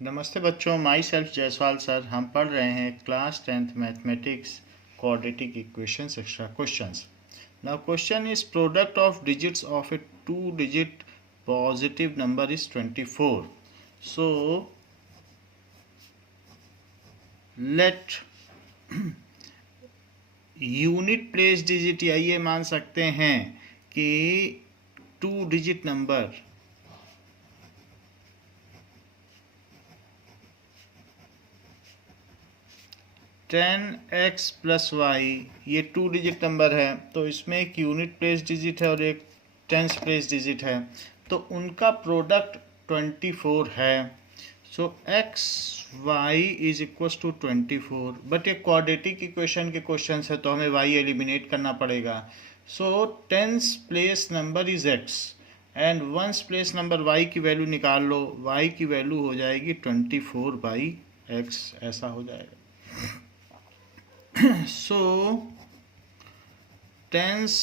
नमस्ते बच्चों, my self Jaiswal sir. हम पढ़ रहे हैं class 10th mathematics quadratic equations extra questions. Now question is product of digits of A 2 digit positive number is 24. So let unit place digit, या ये मान सकते हैं कि 2 digit number 10x plus Y, ये 2 digit नंबर है, तो इसमें एक यूनिट प्लेस डिजिट है और एक टेंस प्लेस डिजिट है, तो उनका प्रोडक्ट 24 है। So x y is equal to 24, but ये क्वाड्रेटिक इक्वेशन के क्वेश्चन है तो हमें y एलिमिनेट करना पड़ेगा। So tens place number is x and ones place number y की वैल्यू निकाल लो, y की वैल्यू हो जाएगी 24/x, ऐसा हो जाएगा। So tens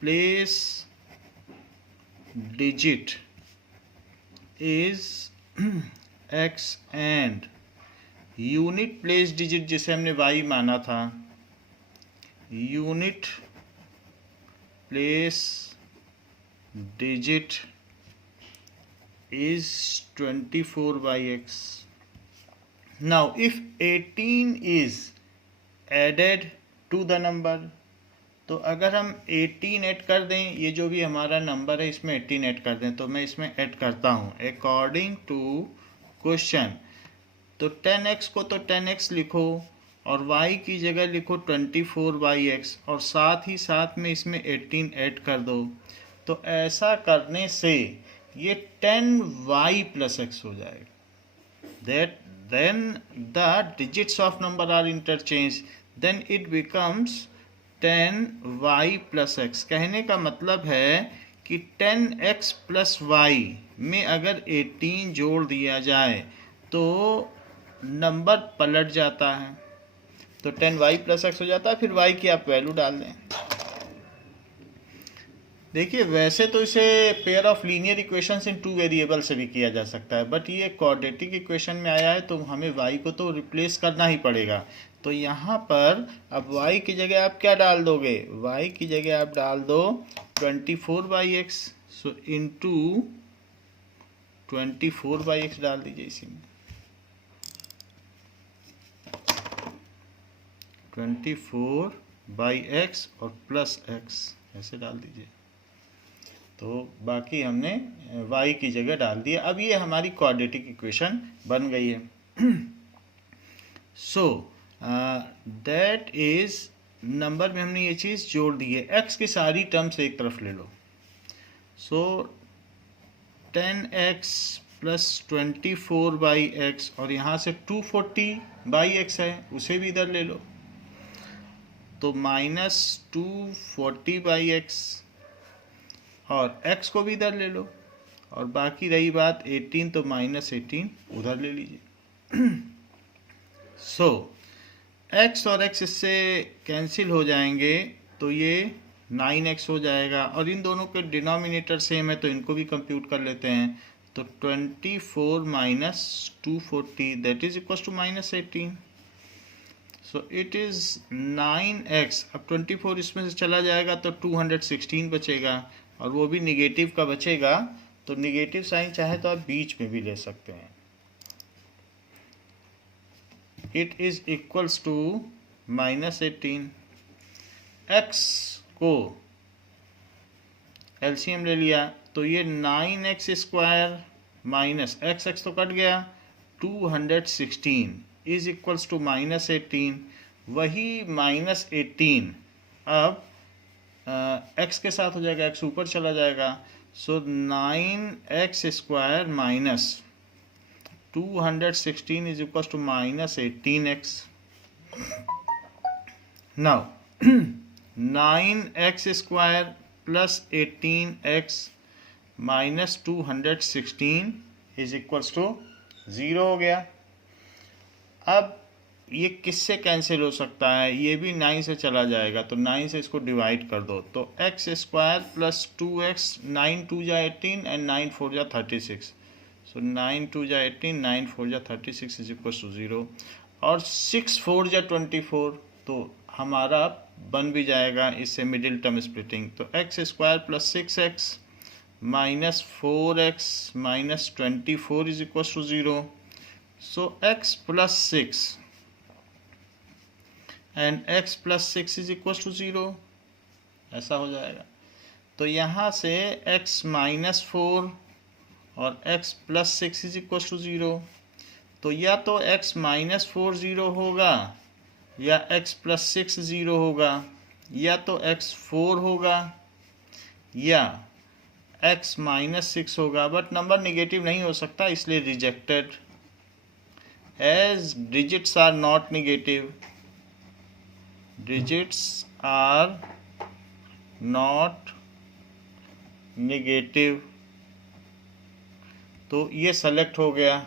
place digit is x and unit place digit जिसे हमने y माना था, unit place digit is 24/x. Now if 18 is added to the number, तो अगर हम 18 ऐड कर दें, ये जो भी हमारा नंबर है इसमें 18 ऐड कर दें, तो मैं इसमें ऐड करता हूँ अकॉर्डिंग टू क्वेश्चन। तो 10x को तो 10x लिखो और y की जगह लिखो 24/x, और साथ ही साथ में इसमें 18 ऐड कर दो। तो ऐसा करने से ये 10y प्लस x हो जाएगा। Then the digits of number are interchanged, then it becomes 10y plus x। कहने का मतलब है कि 10x plus y में अगर 18 जोड़ दिया जाए तो नंबर पलट जाता है, तो 10y plus x हो जाता है। फिर y की आप वैल्यू डाल दें। देखिए, वैसे तो इसे pair of linear equations in 2 variable से भी किया जा सकता है, बट ये क्वाड्रेटिक इक्वेशन में आया है तो हमें y को तो रिप्लेस करना ही पड़ेगा। तो यहाँ पर अब y की जगह आप क्या डाल दोगे? y की जगह आप डाल दो 24/x, सो इंटू 24/x डाल दीजिए इसी में, 24/x और प्लस x ऐसे डाल दीजिए। तो बाकी हमने y की जगह डाल दिया। अब ये हमारी क्वाड्रेटिक इक्वेशन बन गई है। सो दैट इज नंबर में हमने ये चीज़ जोड़ दी है। x की सारी टर्म्स एक तरफ ले लो। सो 10x प्लस 24/x, और यहाँ से 240/x है, उसे भी इधर ले लो, तो माइनस 240/x, और x को भी इधर ले लो, और बाकी रही बात 18, तो माइनस 18 उधर ले लीजिए। सो x और x इससे कैंसिल हो जाएंगे, तो ये 9x हो जाएगा, और इन दोनों के डिनोमिनेटर सेम है तो इनको भी कंप्यूट कर लेते हैं। तो 24 minus 240 that is equal to minus 18। So it is 9x। अब 24 इसमें से चला जाएगा तो 216 बचेगा, और वो भी निगेटिव का बचेगा, तो निगेटिव साइन चाहे तो आप बीच में भी ले सकते हैं। It is equals to minus 18। x को एलसीएम ले लिया तो ये 9x स्क्वायर माइनस x तो कट गया, 216 इज इक्वल्स टू माइनस 18। वही माइनस 18 अब x के साथ हो जाएगा, x ऊपर चला जाएगा। So 9x square minus 216 is equal to minus 18x। Now 9x square plus 18x minus 216 is equals to 0 हो गया। अब ये किससे कैंसिल हो सकता है? ये भी 9 से चला जाएगा, तो 9 से इसको डिवाइड कर दो, तो x स्क्वायर प्लस 2x, 9 2 जा 18 एंड 9 4 जा 36। सो 9 2 जा 18, 9 4 जा 36 इज इक्वल टू 0 और 6 4 जा 24, तो हमारा बन भी जाएगा इससे मिडिल टर्म स्प्लिटिंग। तो x square plus 6x minus 4x minus 24 is equal to 0। So x plus 6 and x plus 6 is equal to 0, ऐसा हो जाएगा। तो यहाँ से x माइनस 4 और x plus 6 is equal to 0। तो या तो x माइनस 4 0 होगा या x प्लस 6 0 होगा, या तो x 4 होगा या x माइनस 6 होगा, बट नंबर निगेटिव नहीं हो सकता, इसलिए rejected. As digits are not negative, digits are not negative, तो ये सेलेक्ट हो गया।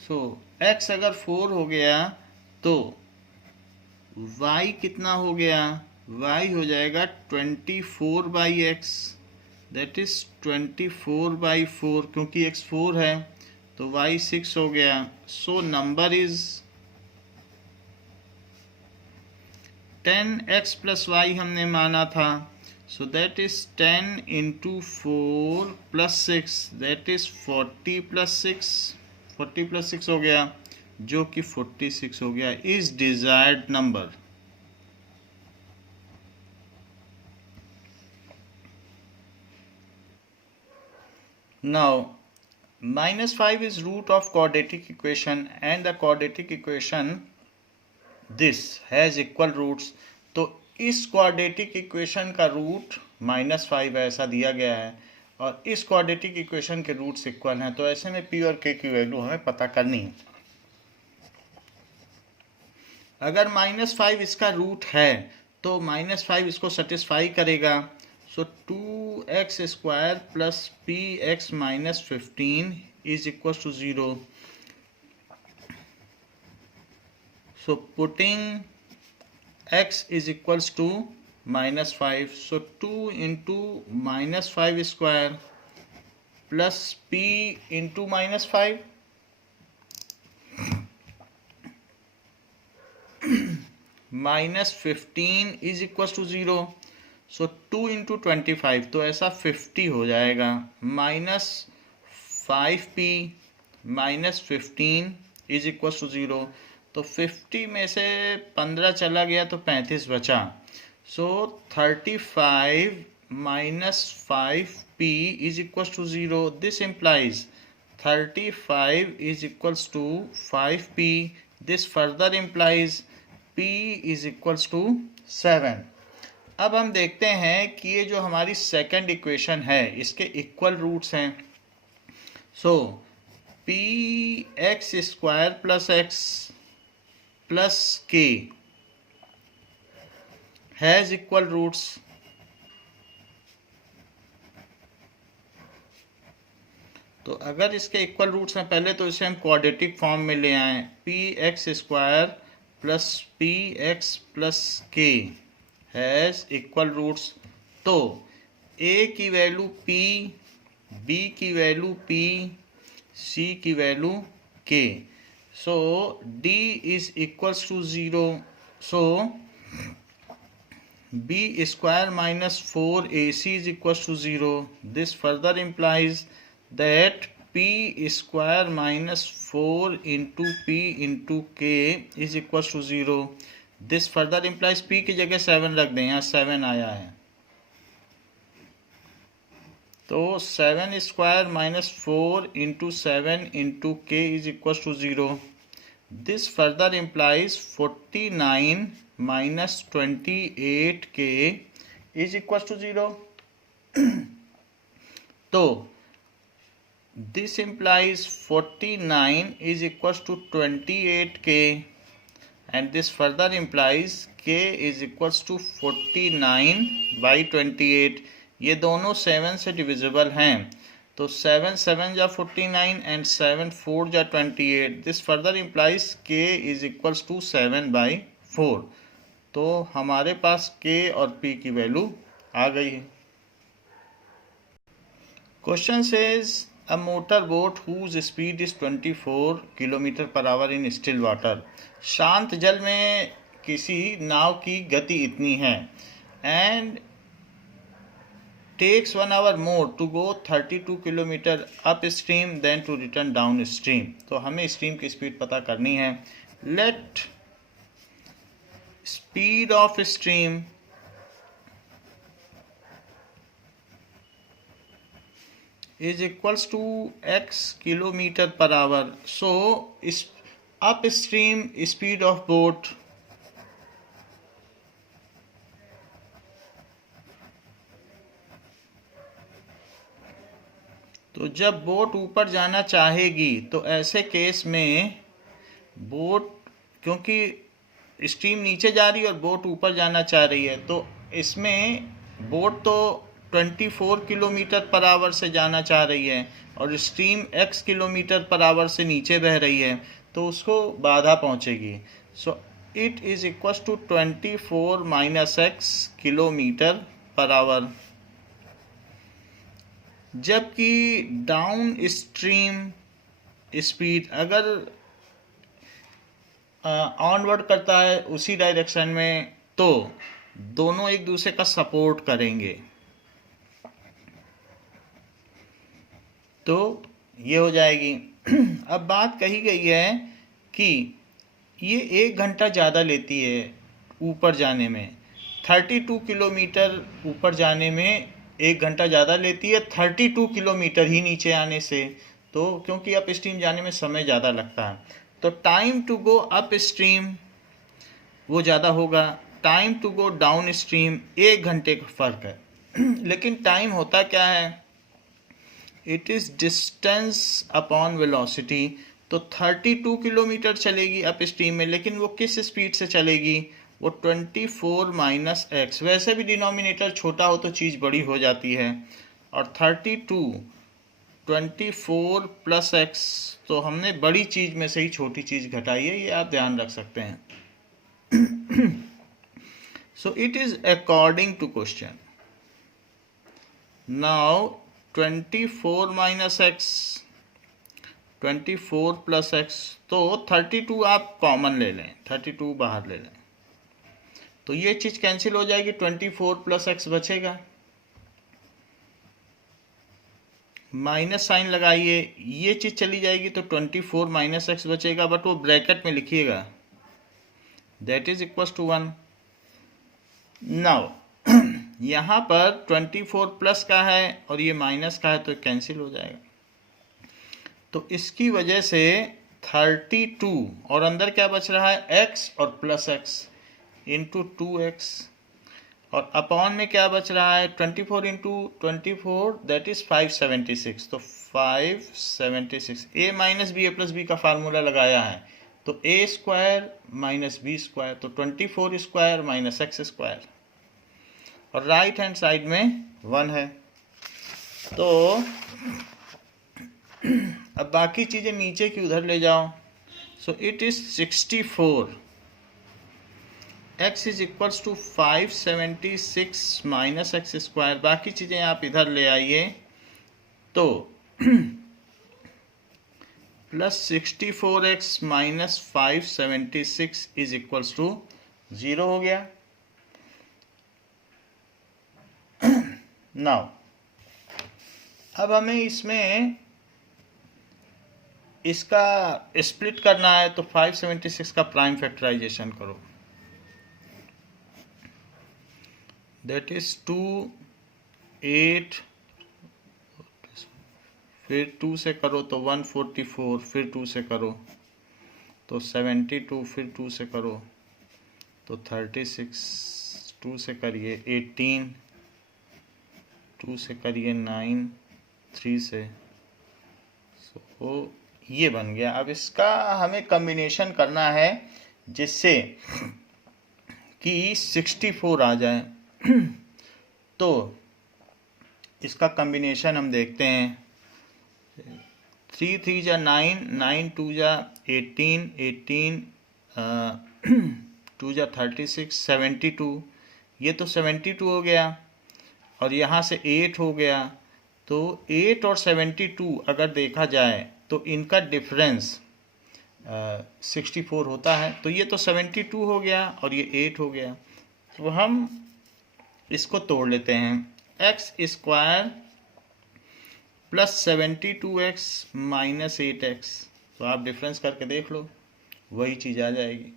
सो x अगर 4 हो गया तो y कितना हो गया, y हो जाएगा 24/x, दैट इज 24/4, क्योंकि x 4 है तो y 6 हो गया। So number is 10x plus y हमने माना था, सो that is 10 into 4 plus 6, that is 40 plus 6, 40 plus 6 हो गया जो कि 46 हो गया, is desired number. Now, -5 is root of quadratic equation and the quadratic equation this has equal roots। तो इस quadratic equation का रूट -5 ऐसा दिया गया है और इस quadratic equation के रूट्स इक्वल हैं, तो ऐसे में p और k की वैल्यू हमें पता करनी है। अगर -5 इसका रूट है तो -5 इसको सेटिस्फाई करेगा। So 2x square plus px minus 15 is equal to 0। So putting x is equals to -5, so 2 into -5 square plus p into -5 -15 is equal to 0। So 2 into 25, तो ऐसा 50 हो जाएगा, -5p -15 इज इक्वल टू 0। तो 50 में से 15 चला गया तो 35 बचा। So 35 -5p is equal to 0। This implies 35 is equals to 5p। This further implies p is equals to 7। अब हम देखते हैं कि ये जो हमारी सेकंड इक्वेशन है इसके इक्वल रूट्स हैं। So px square plus x plus k has equal roots. तो अगर इसके इक्वल रूट्स हैं, पहले तो इसे हम क्वाड्रेटिक फॉर्म में ले आए, px square plus px plus k has equal roots. तो a की वैल्यू p, b की वैल्यू p, c की value k। So d is equals to 0। So b square minus 4ac is equals to 0। This further implies that p square minus 4 into p into k is equals to 0। This further implies p की जगह 7 रख दें, यहाँ 7 आया है, तो 7 square minus 4 into 7 into k is equal to 0। This further implies 49 minus 28k is equal to 0। तो this implies 49 is equals to 28k and this further implies k is equals to 49/28। ये दोनों 7 से डिविजिबल हैं, तो 7 7 जा 49 and 7 4 जा 28। This further implies k is equals to 7/4। तो हमारे पास k और p की वैल्यू आ गई है। Question says a motor boat whose speed is 24 kilometre per hour in still water. शांत जल में किसी नाव की गति इतनी है and takes 1 hour more to go 32 kilometre upstream than to return downstream. तो हमें स्ट्रीम की स्पीड पता करनी है। Let speed of stream is equals to x kilometer per hour. So upstream speed of boat तो जब boat ऊपर जाना चाहेगी तो ऐसे केस में बोट, क्योंकि स्ट्रीम नीचे जा रही है और बोट ऊपर जाना चाह रही है, तो इसमें बोट तो 24 किलोमीटर पर आवर से जाना चाह रही है और stream x kilometre per hour से नीचे बह रही है, तो उसको बाधा पहुंचेगी। So it is equal to 24 माइनस x किलोमीटर पर आवर। जबकि डाउन स्ट्रीम स्पीड अगर ऑनवर्ड करता है उसी डायरेक्शन में, तो दोनों एक दूसरे का सपोर्ट करेंगे। तो ये हो जाएगी। अब बात कही गई है कि ये 1 घंटा ज़्यादा लेती है ऊपर जाने में, 32 किलोमीटर ऊपर जाने में 1 घंटा ज़्यादा लेती है 32 किलोमीटर ही नीचे आने से। तो क्योंकि अप स्ट्रीम जाने में समय ज़्यादा लगता है, तो time to go upstream वो ज़्यादा होगा, time to go downstream 1 घंटे का फ़र्क है। लेकिन टाइम होता क्या है, it is distance upon velocity. तो 32 किलोमीटर चलेगी अप स्ट्रीम में, लेकिन वो किस स्पीड से चलेगी, वो 24 माइनस एक्स। वैसे भी डिनोमिनेटर छोटा हो तो चीज़ बड़ी हो जाती है, और 24 प्लस एक्स, तो हमने बड़ी चीज़ में से ही छोटी चीज़ घटाई है, ये आप ध्यान रख सकते हैं। So it is according to question. Now 24 minus x 24 plus x, तो 32 आप कॉमन ले लें, 32 बाहर ले लें, तो ये चीज़ कैंसिल हो जाएगी, 24 प्लस एक्स बचेगा। माइनस साइन लगाइए, ये चीज़ चली जाएगी तो 24 माइनस एक्स बचेगा, बट वो ब्रैकेट में लिखिएगा, that is equal to 1। Now यहाँ पर 24 प्लस का है और ये माइनस का है, तो कैंसिल हो जाएगा। तो इसकी वजह से 32 और अंदर क्या बच रहा है, x और प्लस एक्स इंटू 2x, और अपॉन में क्या बच रहा है, 24 इंटू 24 दैट इज 576। तो 576 a minus b a plus b का फार्मूला लगाया है, तो a square minus b square, तो 24 स्क्वायर माइनस एक्स स्क्वायर, और राइट हैंड साइड में 1 है। तो अब बाकी चीज़ें नीचे की उधर ले जाओ। So it is 64, x is equals to 576 minus x square. बाकी चीज़ें आप इधर ले आइए, तो plus 64x minus 576 is equals to 0 हो गया। नाउ अब हमें इसमें इसका स्प्लिट करना है, तो 576 का प्राइम फैक्टराइजेशन करो, दैट इज 2 8, फिर 2 से करो तो 144, फिर 2 से करो तो 72, फिर 2 से करो तो 36, 2 से करिए 18, 2 से करिए 9, 3 से, सो ये बन गया। अब इसका हमें कॉम्बिनेशन करना है जिससे कि 64 आ जाए। तो इसका कॉम्बिनेशन हम देखते हैं, 3 3 जा 9, 9 2 जा 18, 18 2 जा 36, 72, ये तो 72 हो गया, और यहाँ से 8 हो गया, तो 8 और 72 अगर देखा जाए तो इनका डिफरेंस 64 होता है। तो ये तो 72 हो गया और ये 8 हो गया। तो हम इसको तोड़ लेते हैं। X square plus 72x minus 8x, तो आप डिफरेंस करके देख लो, वही चीज़ आ जाएगी।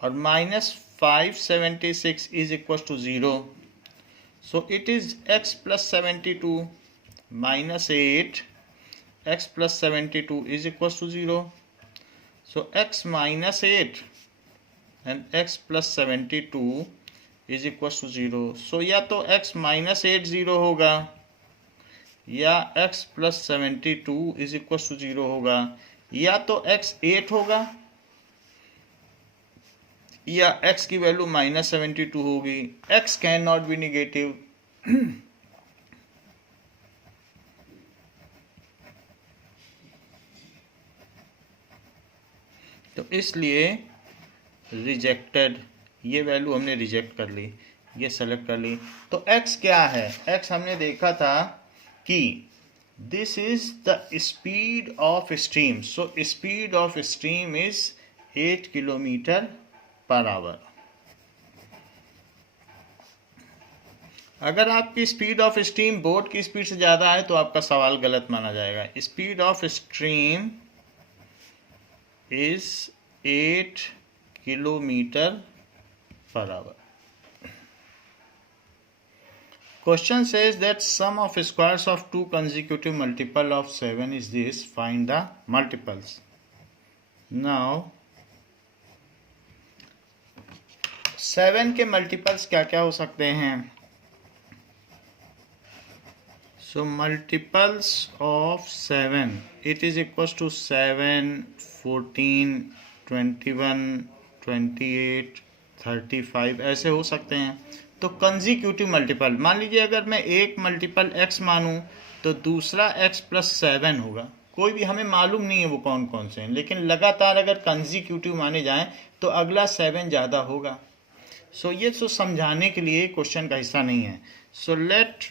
और minus 576 is equal to 0, so it is x plus 72 minus 8, x plus 72 is equal to 0, so x minus 8 and x plus 72 is equal to 0। So या तो x माइनस 8 0 होगा या x plus 72 is equal to 0 होगा, या तो x 8 होगा या x की वैल्यू माइनस 72 होगी। x can not be negative. तो इसलिए रिजेक्टेड, ये वैल्यू हमने रिजेक्ट कर ली, ये सेलेक्ट कर ली। तो x क्या है? x हमने देखा था कि this is the speed of stream. So speed of stream is 8 kilometre per our. अगर आपकी स्पीड ऑफ स्ट्रीम बोट की स्पीड से ज़्यादा है तो आपका सवाल गलत माना जाएगा। Speed of stream is 8 kilometre per our. Question says that sum of squares of two consecutive multiple of 7 is this. Find the multiples. Now 7 के मल्टीपल्स क्या क्या हो सकते हैं? So multiples of 7, it is equals to 7, 14, 21, 28, 35 ऐसे हो सकते हैं। तो कंजिक्यूटिव मल्टीपल, मान लीजिए अगर मैं एक मल्टीपल x मानूं तो दूसरा x प्लस 7 होगा। कोई भी हमें मालूम नहीं है वो कौन कौन से हैं, लेकिन लगातार अगर कंजिक्यूटिव माने जाएं तो अगला 7 ज़्यादा होगा। सो ये तो समझाने के लिए क्वेश्चन का हिस्सा नहीं है। So late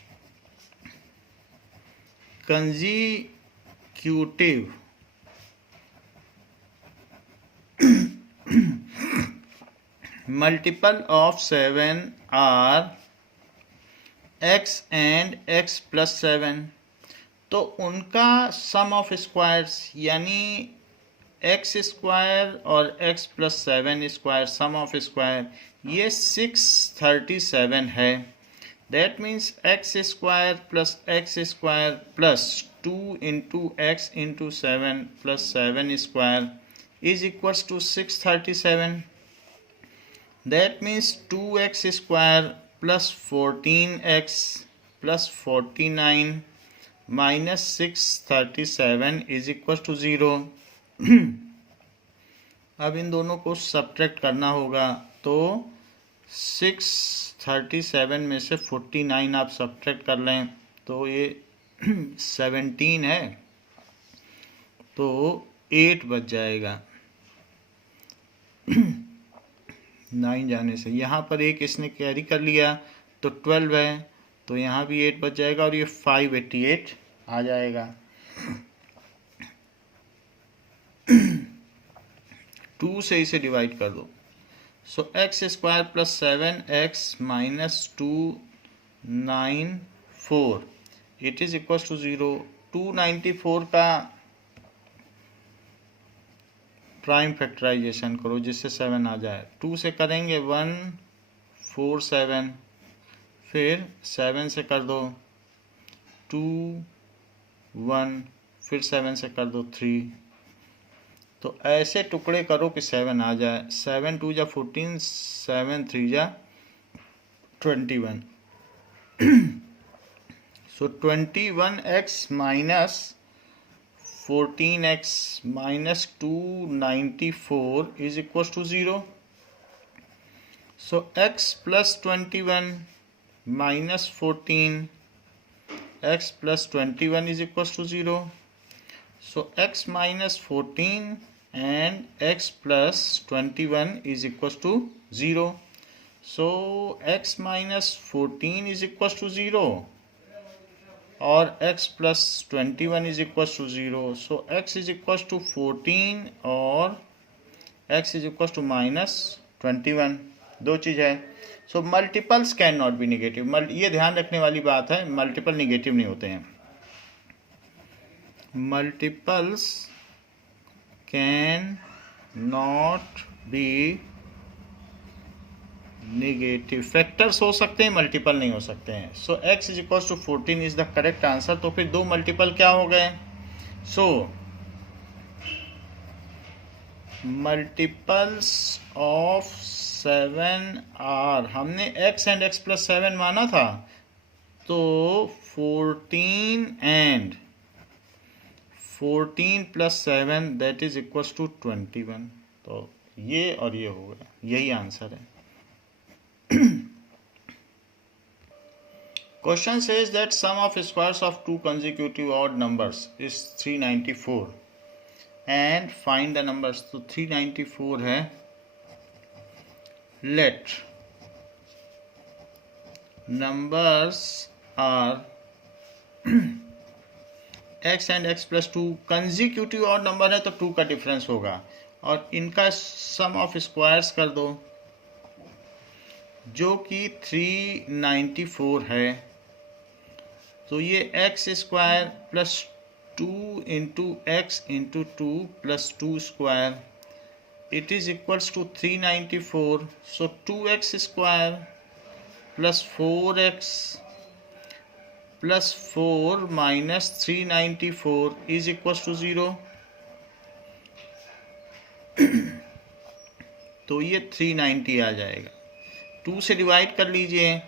consecutive multiple of 7 are x and x plus 7। तो उनका सम ऑफ स्क्वायर्स यानी x स्क्वायर और x plus 7 square sum of square ये 637 है। That means x square plus 2 into x into 7 plus 7 square is equals to 637। That means 2x square plus 14x plus 49 minus 637 is equal to 0। अब इन दोनों को subtract करना होगा, तो 637 में से 49 आप सब्ट्रैक्ट कर लें तो ये 17 है, तो 8 बच जाएगा 9 जाने से। यहाँ पर एक इसने कैरी कर लिया तो 12 है, तो यहाँ भी 8 बच जाएगा और ये 588 आ जाएगा। 2 से इसे डिवाइड कर दो। So x square plus 7x minus 294 it is equal to 0। 294 का प्राइम फैक्टराइजेशन करो जिससे 7 आ जाए। 2 से करेंगे 147, फिर 7 से कर दो 2 1, फिर 7 से कर दो 3। तो ऐसे टुकड़े करो कि 7 आ जाए। 7 2 जा 14, 7 3 जा 21। सो 21x minus 14x minus 294 is equals to 0. So x plus 21 minus 14, x plus 21 is equals to 0. So x minus 14 and x plus 21 is equals to 0. So x minus 14 is equals to 0 और x plus 21 is equal to 0. So x is equal to 14 और x is equal to -21. दो चीज़ है. So multiples can not be negative. ये ध्यान रखने वाली बात है, मल्टीपल निगेटिव नहीं होते हैं. Multiples can not be negative. Factors हो सकते हैं, मल्टीपल नहीं हो सकते हैं. So x is equal to 14 is the correct answer. तो फिर दो मल्टीपल क्या हो गए? सो मल्टीपल्स ऑफ 7 आर, हमने x एंड x प्लस 7 माना था, तो 14 and 14 plus 7 that is equal to 21. तो ये और ये हो गया, यही आंसर है. Question says that sum of squares of two consecutive odd numbers is 394 and find the numbers. तो 394 है. Let numbers are x and x plus 2. consecutive odd number है तो 2 का डिफरेंस होगा और इनका सम ऑफ स्क्वायर्स कर दो जो कि 394 है. तो ये x square plus 2 into x into 2 plus 2 square it is equals to 394. So 2x square plus 4x plus 4 minus 394 is equals to 0. तो ये 390 आ जाएगा. 2 से डिवाइड कर लीजिए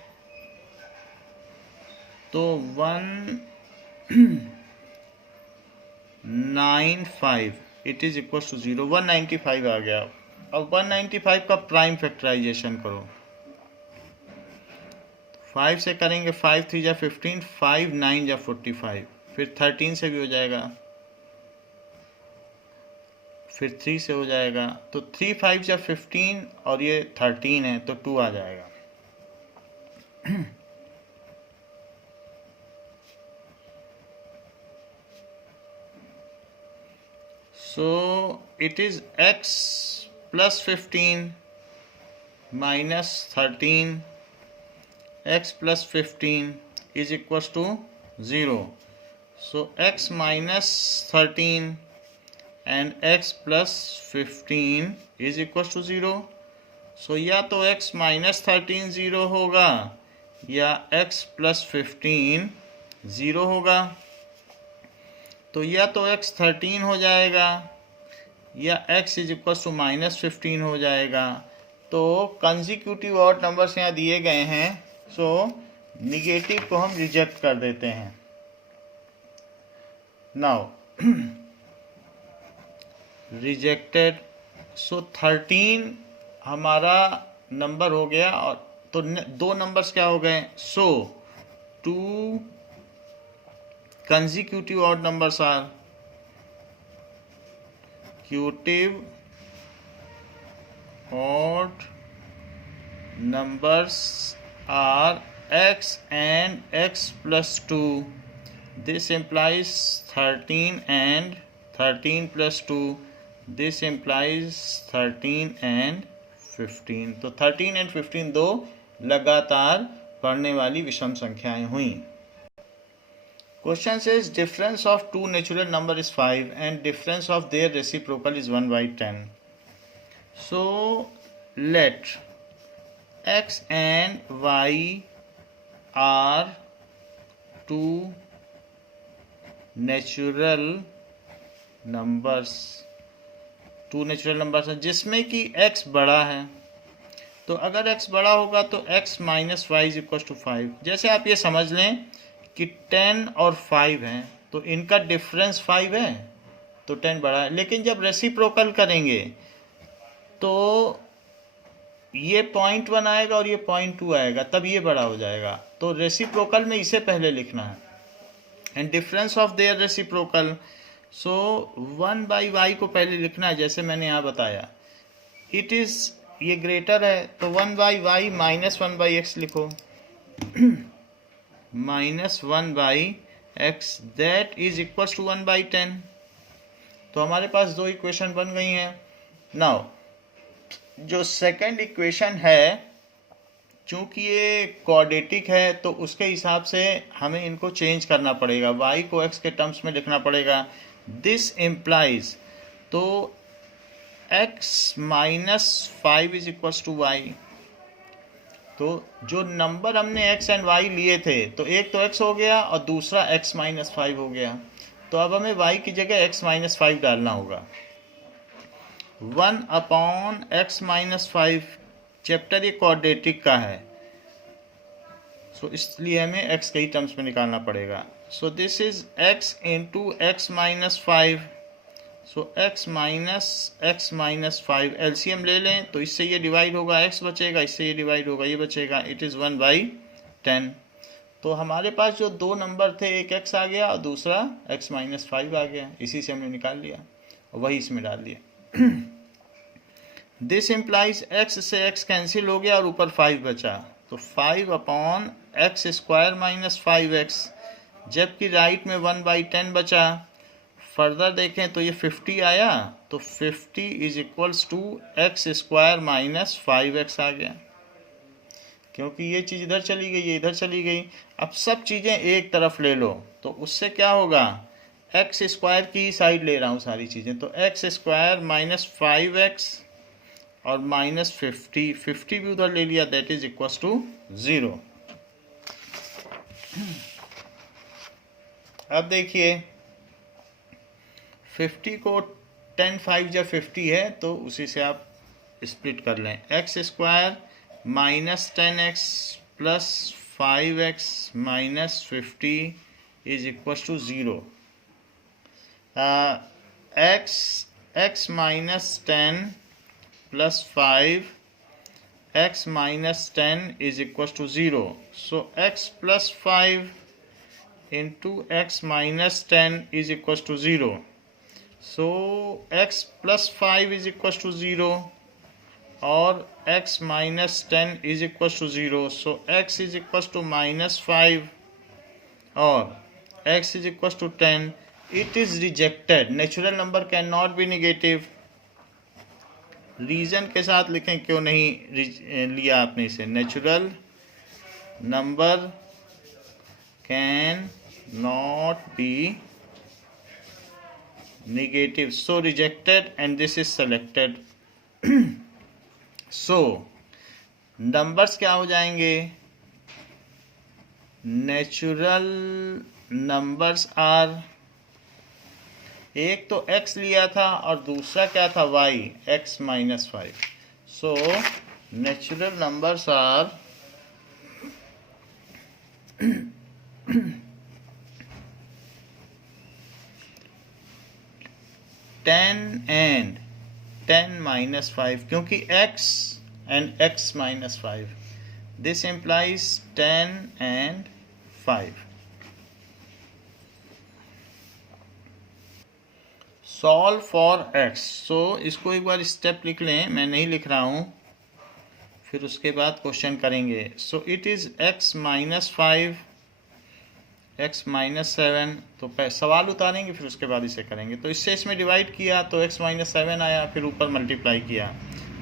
तो 195 इट इज इक्वल टू 0. 195 आ गया. अब 195 का प्राइम फैक्टराइजेशन करो. 5 से करेंगे 5 3 जा 15, 5 9 जा 45, फिर 13 से भी हो जाएगा, फिर 3 से हो जाएगा. तो 3 5 जा 15 और ये 13 है तो 2 आ जाएगा. So it is x plus 15 minus 13 x plus 15 is equal to 0. So x minus 13 and x plus 15 is equal to 0. So या तो x minus 13 0 होगा या x plus 15 0 होगा. तो या तो x 13 हो जाएगा या x is equal to minus 15 हो जाएगा. तो कंसेक्यूटिव ऑड नंबर्स यहाँ दिए गए हैं. सो निगेटिव को हम रिजेक्ट कर देते हैं. Now rejected. सो 13 हमारा नंबर हो गया और तो दो नंबर्स क्या हो गए? So 2 consecutive odd numbers are क्यूटिव odd numbers are x and x plus 2. This implies 13 and 13 plus 2. This implies 13 and 15. तो 13 and 15 दो लगातार बढ़ने वाली विषम संख्याएं हुई. Question says difference of two natural number is 5 and difference of their reciprocal is 1/10. So let x and y are two natural numbers. Two natural numbers हैं जिसमें कि x बड़ा है. तो अगर x बड़ा होगा तो x minus y is equal to 5. जैसे आप ये समझ लें कि 10 और 5 हैं तो इनका डिफरेंस 5 है तो 10 बड़ा है. लेकिन जब रेसिप्रोकल करेंगे तो ये 0.1 आएगा और ये 0.2 आएगा, तब ये बड़ा हो जाएगा. तो रेसिप्रोकल में इसे पहले लिखना है. And difference of their reciprocal. So 1/y को पहले लिखना है जैसे मैंने यहाँ बताया. इट इज़ ये ग्रेटर है तो 1/y माइनस 1/x लिखो. Minus 1/x x that is equal to 1/10। तो हमारे पास दो इक्वेशन बन गई हैं। नाउ जो सेकंड इक्वेशन है, चूंकि ये क्वाड्रेटिक है तो उसके हिसाब से हमें इनको चेंज करना पड़ेगा, y को x के टर्म्स में लिखना पड़ेगा। दिस इम्प्लाइज, तो x minus 5 is equal to y. तो जो नंबर हमने x एंड y लिए थे, तो एक तो x हो गया और दूसरा x माइनस 5 हो गया। तो अब हमें y की जगह x माइनस 5 डालना होगा। 1/x माइनस 5, चैप्टर ये क्वाड्रेटिक का है, सो इसलिए हमें x के ही टर्म्स में निकालना पड़ेगा। So this is x into x minus 5। So x minus 5 LCM ले लें तो इससे ये डिवाइड होगा, x बचेगा, इससे ये डिवाइड होगा, ये बचेगा। It is 1/10। तो हमारे पास जो दो नंबर थे, एक x आ गया और दूसरा x माइनस 5 आ गया, इसी से हमने निकाल लिया और वही इसमें डाल दिया। दिस इम्प्लाइज x से x कैंसिल हो गया और ऊपर 5 बचा, तो 5/x² माइनस 5x, जबकि राइट में 1/10 बचा। फर्दर देखें तो ये 50 आया, तो 50 is equals to x² minus 5x आ गया, क्योंकि ये चीज़ इधर चली गई, ये इधर चली गई। अब सब चीज़ें एक तरफ ले लो, तो उससे क्या होगा, x² की साइड ले रहा हूँ सारी चीज़ें, तो x² माइनस 5x और माइनस 50 भी उधर ले लिया, दैट इज इक्वल्स टू 0। अब देखिए 50 को 10 5 जब 50 है तो उसी से आप स्प्लिट कर लें। x² minus 10x plus 5x minus 50 is equal to 0। x minus 10 plus 5 x minus 10 is equal to 0। So x plus 5 into x minus 10 is equal to 0। So x plus 5 is equal to 0 और x minus 10 is equal to 0। So x is equal to minus 5 और x is equal to 10। It is rejected, natural number can not be negative. Reason के साथ लिखें क्यों नहीं लिया आपने इसे। Natural number can not be negative, so rejected and this is selected। so numbers क्या हो जाएंगे, natural numbers are, एक तो x लिया था और दूसरा क्या था y, x minus 5। so natural numbers are 10 and 10 minus 5, क्योंकि x and x minus 5, this implies 10 and 5। Solve for x, सो इसको एक बार स्टेप लिख लें, मैं नहीं लिख रहा हूँ, फिर उसके बाद क्वेश्चन करेंगे। सो it is x minus 5 x minus 7, तो सवाल उतारेंगे फिर उसके बाद इसे करेंगे। तो इससे इसमें डिवाइड किया तो x माइनस 7 आया, फिर ऊपर मल्टीप्लाई किया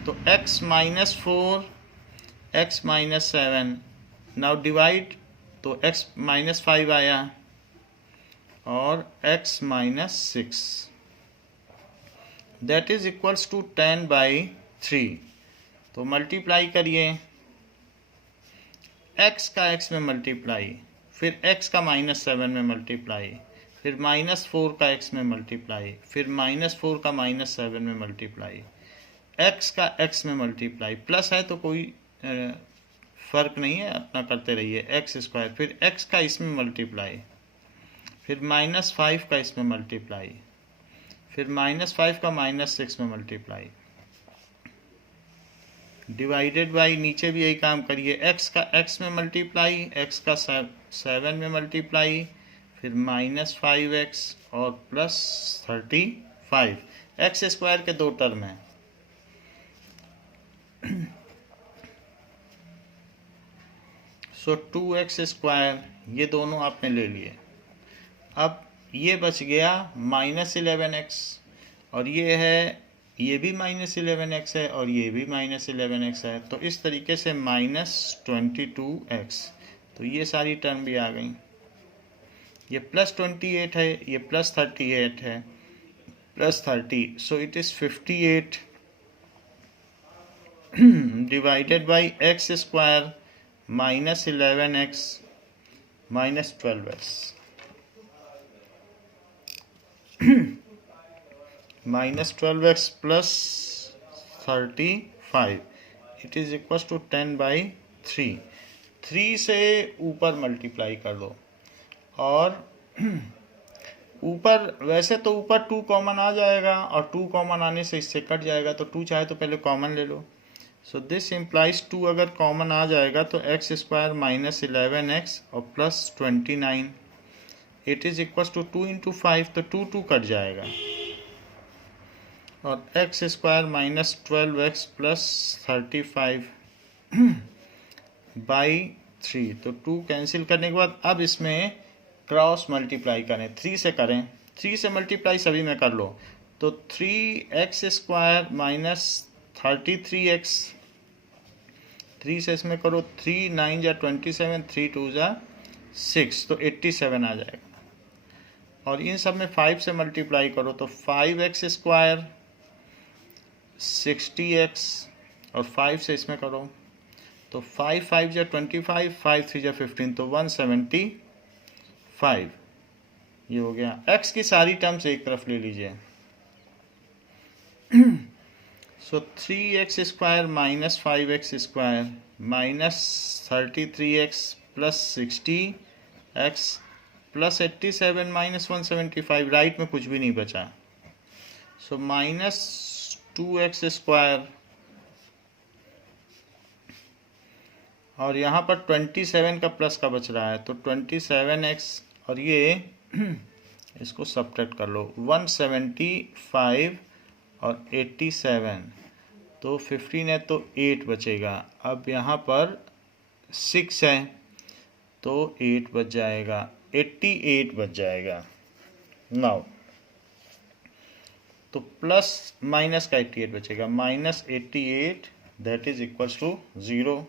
तो x minus 4 x minus 7, now divide तो x माइनस 5 आया और x minus 6, that is equals to 10/3। तो मल्टीप्लाई करिए, x का x में मल्टीप्लाई, फिर x का माइनस 7 में मल्टीप्लाई, फिर माइनस 4 का x में मल्टीप्लाई, फिर माइनस 4 का माइनस 7 में मल्टीप्लाई, x का x में मल्टीप्लाई, प्लस है तो कोई फ़र्क नहीं है, अपना करते रहिए, x², फिर x का इसमें मल्टीप्लाई, फिर माइनस 5 का इसमें मल्टीप्लाई, फिर माइनस 5 का माइनस 6 में मल्टीप्लाई, डिवाइडेड बाई, नीचे भी यही काम करिए, x का x में मल्टीप्लाई, x का 7 में मल्टीप्लाई, फिर माइनस 5x और प्लस 35, x² के दो टर्म हैं। सो 2x², ये दोनों आपने ले लिए, अब ये बच गया -11x, और ये है, ये भी -11x है और ये भी -11x है। तो इस तरीके से -22x, तो ये सारी टर्म भी आ गई। ये +28 है, ये +38 है, +30, सो it is 58 divided by x square -11x -12x -12x plus 35, it is equal to 10/3। 3 से ऊपर मल्टीप्लाई कर दो, और ऊपर वैसे तो ऊपर 2 कॉमन आ जाएगा, और 2 कॉमन आने से इससे कट जाएगा, तो 2 चाहे तो पहले कॉमन ले लो। सो दिस इम्प्लाइज 2 अगर कॉमन आ जाएगा तो x स्क्वायर -11x और +29, इट इज इक्वल टू 2 × 5, तो 2 2 कट जाएगा, और x स्क्वायर -12x +35 बाई 3, तो 2 कैंसिल करने के बाद अब इसमें क्रॉस मल्टीप्लाई करें, 3 से करें, 3 से मल्टीप्लाई सभी में कर लो, तो 3x स्क्वायर -33x, 3 से इसमें करो, 3 9 जा 27, 3 2 जा 6, तो 87 आ जाएगा। और इन सब में 5 से मल्टीप्लाई करो, तो 5x स्क्वायर 60x, और 5 से इसमें करो, तो 5 5 जा 25, 5 3 जा 15, तो 175, ये हो गया। x की सारी टर्म्स एक तरफ ले लीजिए, सो 3x square -5x square -33x +60x +87 -175, right में कुछ भी नहीं बचा, सो -2x स्क्वायर, और यहाँ पर 27 का प्लस का बच रहा है, तो 27x, और ये इसको सब्ट्रैक्ट कर लो, 175 और 87, तो 15 है तो 8 बचेगा। अब यहाँ पर 6 है तो 8 बच जाएगा, 88 बच जाएगा। नाउ तो प्लस माइनस का 88 बचेगा, -88 that is equals to 0।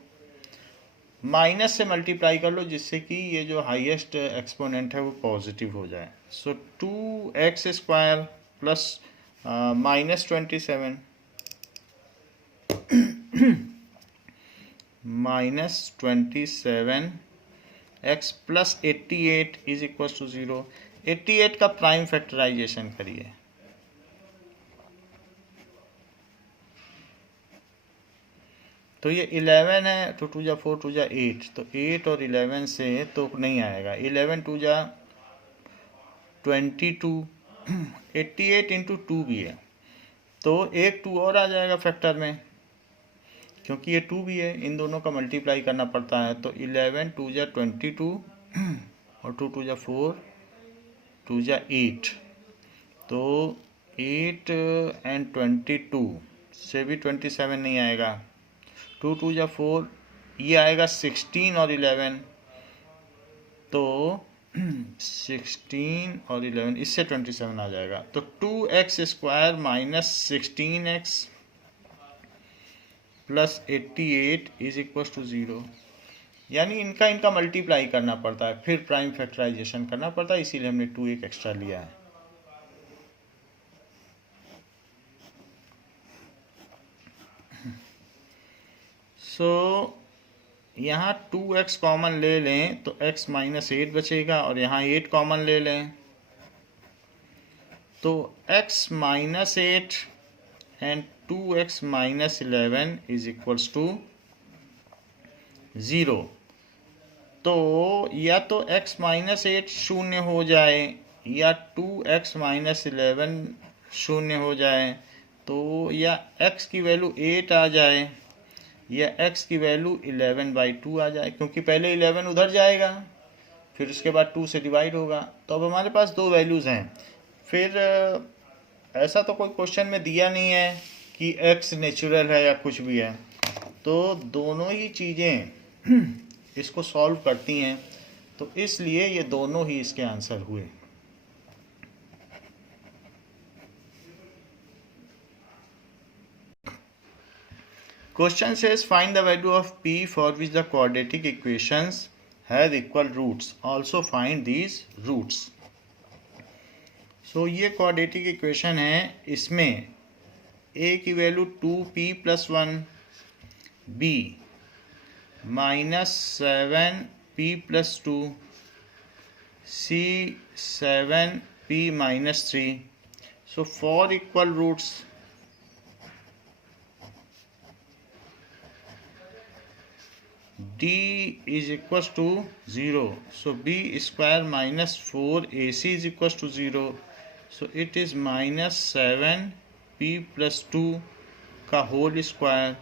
Minus से मल्टीप्लाई कर लो जिससे कि ये जो हाईएस्ट एक्सपोनेंट है वो पॉजिटिव हो जाए। So 2x square plus -27 -27x plus 88 is equal to 0। 88 का प्राइम फैक्टराइजेशन करिए, तो ये 11 है, तो 2 जा 4 2 जा 8, तो 8 और 11 से तो नहीं आएगा, 11 2 जा 22, 88 इंटू 2 भी है, तो एक 2 और आ जाएगा फैक्टर में, क्योंकि ये 2 भी है, इन दोनों का मल्टीप्लाई करना पड़ता है। तो 11 2 जा 22 और 2 2 जा 4 2 जा 8, तो 8 एंड 22 से भी 27 नहीं आएगा, 2 2 जा 4, ये आएगा 16 और 11, तो 16 और 11 इससे 27 आ जाएगा, तो 2x square -16x plus 88 is equal to 0। यानी इनका मल्टीप्लाई करना पड़ता है, फिर प्राइम फैक्टराइजेशन करना पड़ता है, इसीलिए हमने 2 एक एक्स्ट्रा लिया है। सो यहाँ 2x कॉमन ले लें तो x -8 बचेगा, और यहाँ 8 कॉमन ले लें तो x -8 and 2x -11 is equals to 0। तो या तो x -8 शून्य हो जाए, या 2x -11 शून्य हो जाए, तो या x की वैल्यू 8 आ जाए, या x की वैल्यू 11/2 आ जाए, क्योंकि पहले 11 उधर जाएगा, फिर उसके बाद 2 से डिवाइड होगा। तो अब हमारे पास 2 वैल्यूज़ हैं। फिर ऐसा तो कोई क्वेश्चन में दिया नहीं है कि x नेचुरल है या कुछ भी है, तो दोनों ही चीज़ें इसको सॉल्व करती हैं, तो इसलिए ये दोनों ही इसके आंसर हुए। Question says find the value of p for which the quadratic equations have equal roots. Also find these roots. So ये quadratic equation है, इसमें a की value 2p+1, b -7p+2, c 7p-3. So 4 equal roots. D is equals to 0. So b square minus 4ac is equals to 0. So it is -7p+2 का whole square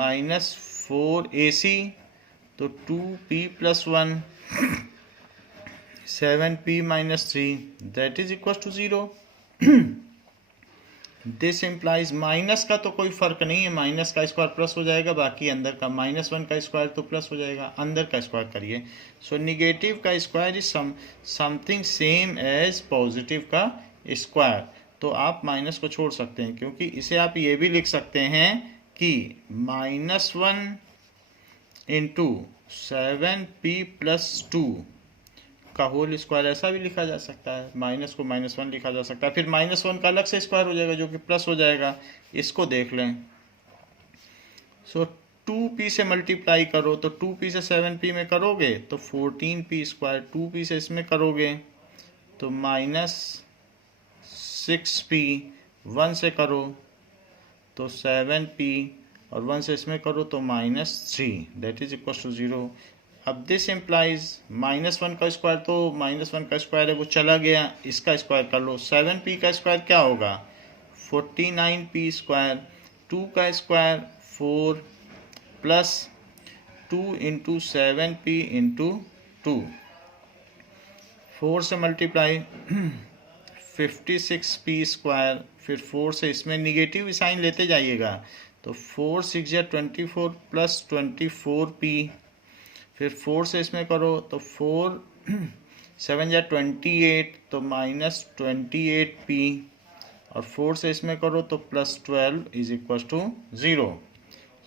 minus 4ac, तो 2p+1 7p-3 that is equal to 0. This implies minus का तो कोई फर्क नहीं है, minus का square plus हो जाएगा, बाकी अंदर का -1 का स्क्वायर तो प्लस हो जाएगा, अंदर का स्क्वायर करिए. सो निगेटिव का square is something same as positive का स्क्वायर. तो आप माइनस को छोड़ सकते हैं, क्योंकि इसे आप ये भी लिख सकते हैं कि -1 इंटू 7p+2 का होल स्क्वायर, ऐसा भी लिखा जा सकता है. माइनस को -1 लिखा जा सकता है, फिर -1 का अलग से स्क्वायर हो जाएगा जो कि प्लस हो जाएगा. इसको देख लें. सो 2p से मल्टीप्लाई करो, तो 2p से 7p में करोगे तो 14p², 2p से इसमें करोगे तो -6p, 1 से करो तो 7p, और 1 से इसमें करो तो -3, दैट इज इक्वल टू 0. अब दिस इम्प्लाइज -1 का स्क्वायर, तो -1 का स्क्वायर है वो चला गया, इसका स्क्वायर कर लो. 7p का स्क्वायर क्या होगा? 49p². 2 का square 4 plus 2 into 7p into 2, 4 से मल्टीप्लाई 56p². फिर 4 से इसमें निगेटिव साइन लेते जाइएगा, तो 4 6 या 24 प्लस 24p. फिर 4 से इसमें करो तो 4 7 या 28, तो -28p, और 4 से इसमें करो तो +12 is equal to 0.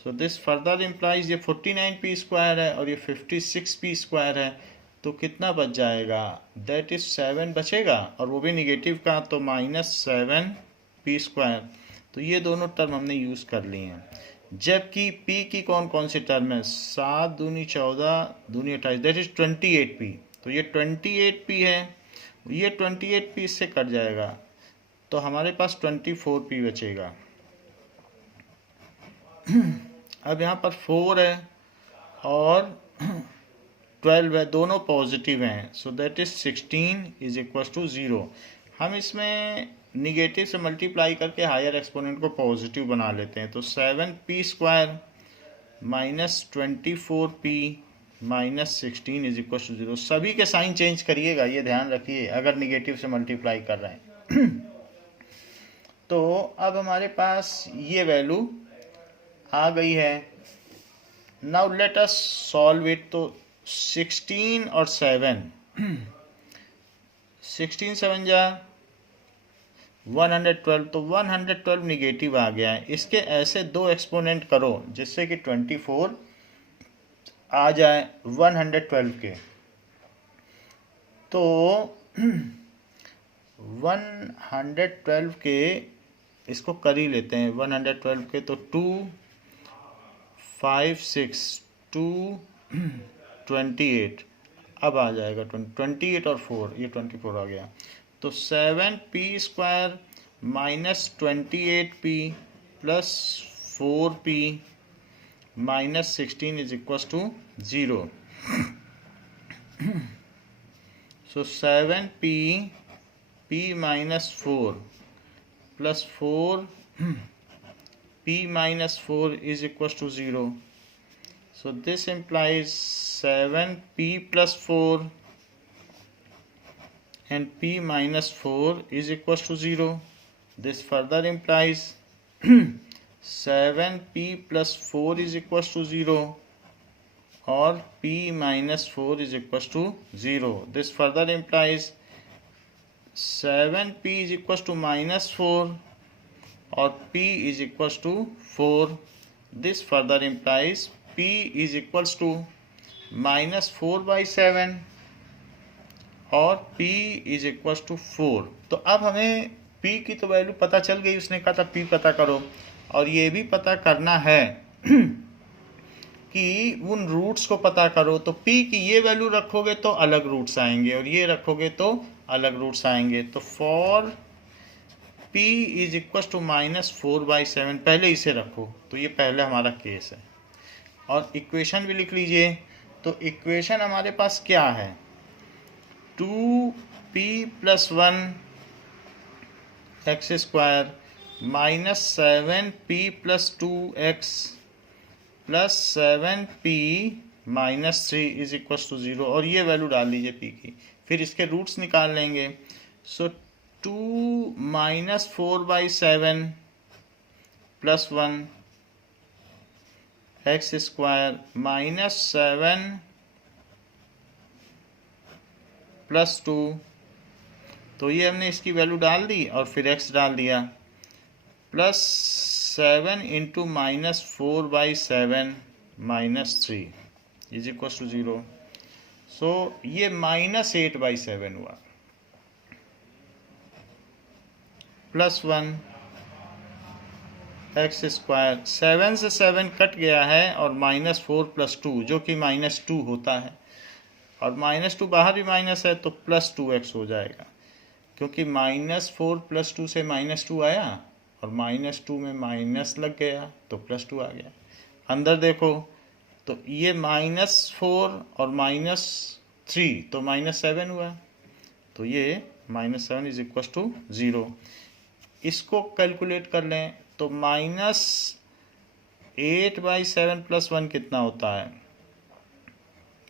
So this further implies ये 49p² है और ये 56p² है, तो कितना बच जाएगा? दैट इज 7 बचेगा, और वो भी निगेटिव का, तो -7p². तो ये दोनों टर्म हमने यूज़ कर ली हैं. जबकि p की कौन कौन सी टर्म है? 7 दूनी 14, दूनी 28, दैट इज 28p. तो ये 28p है, ये 28p इससे कट जाएगा, तो हमारे पास 24p बचेगा. अब यहाँ पर 4 है और 12 है, दोनों पॉजिटिव हैं, so that is 16 is equal to 0. हम इसमें निगेटिव से मल्टीप्लाई करके हायर एक्सपोनेंट को पॉजिटिव बना लेते हैं. तो 7p² -24p -16 is equal to 0. सभी के साइन चेंज करिएगा, ये ध्यान रखिए, अगर निगेटिव से मल्टीप्लाई कर रहे हैं. तो अब हमारे पास ये वैल्यू आ गई है. Now let us solve it. तो 16 और 7, 16 7 जा 112, तो 112 निगेटिव आ गया है. इसके ऐसे दो एक्सपोनेंट करो जिससे कि 24 आ जाए 112 के. तो 112 के इसको कर ही लेते हैं. 112 के तो 2 5 6 2 28, अब आ जाएगा 28 और 4, ये 24 आ गया. तो 7p² -28p plus 4p -16 is equal to 0. So 7p p -4 plus 4p -4 is equals to 0. So this implies 7p plus 4 and p minus 4 is equals to 0. This further implies 7p plus 4 is equals to 0 or p minus 4 is equals to 0. This further implies 7p is equals to -4 और p is equals to 4. This further implies p is equals to -4/7 और p is equals to 4. तो अब हमें p की तो value पता चल गई, उसने कहा था p पता करो, और ये भी पता करना है कि उन रूट्स को पता करो. तो p की ये वैल्यू रखोगे तो अलग रूट्स आएंगे और ये रखोगे तो अलग रूट्स आएंगे. तो for p is equal to -4/7, पहले इसे रखो. तो ये पहले हमारा केस है. और इक्वेशन भी लिख लीजिए. तो इक्वेशन हमारे पास क्या है, 2p + 1 x² -7p + 2x + 7p - 3 is equal to 0. और ये वैल्यू डाल दीजिए p की. फिर इसके रूट्स निकाल लेंगे. सो 2 -4/7 + 1 x² -7 + 2. तो ये हमने इसकी वैल्यू डाल दी और फिर x डाल दिया. +7 × -4/7 - 3 इज इक्वल टू 0. सो ये -8/7 हुआ. +1 x², 7 से 7 कट गया है और -4 + 2 जो कि -2 होता है, और -2 बाहर भी माइनस है तो +2x हो जाएगा, क्योंकि -4 + 2 से -2 आया और -2 में माइनस लग गया तो +2 आ गया. अंदर देखो तो ये -4 और -3 तो -7 हुआ. तो ये -7 इज इक्वल टू 0. इसको कैलकुलेट कर लें तो -8/7 + 1 कितना होता है,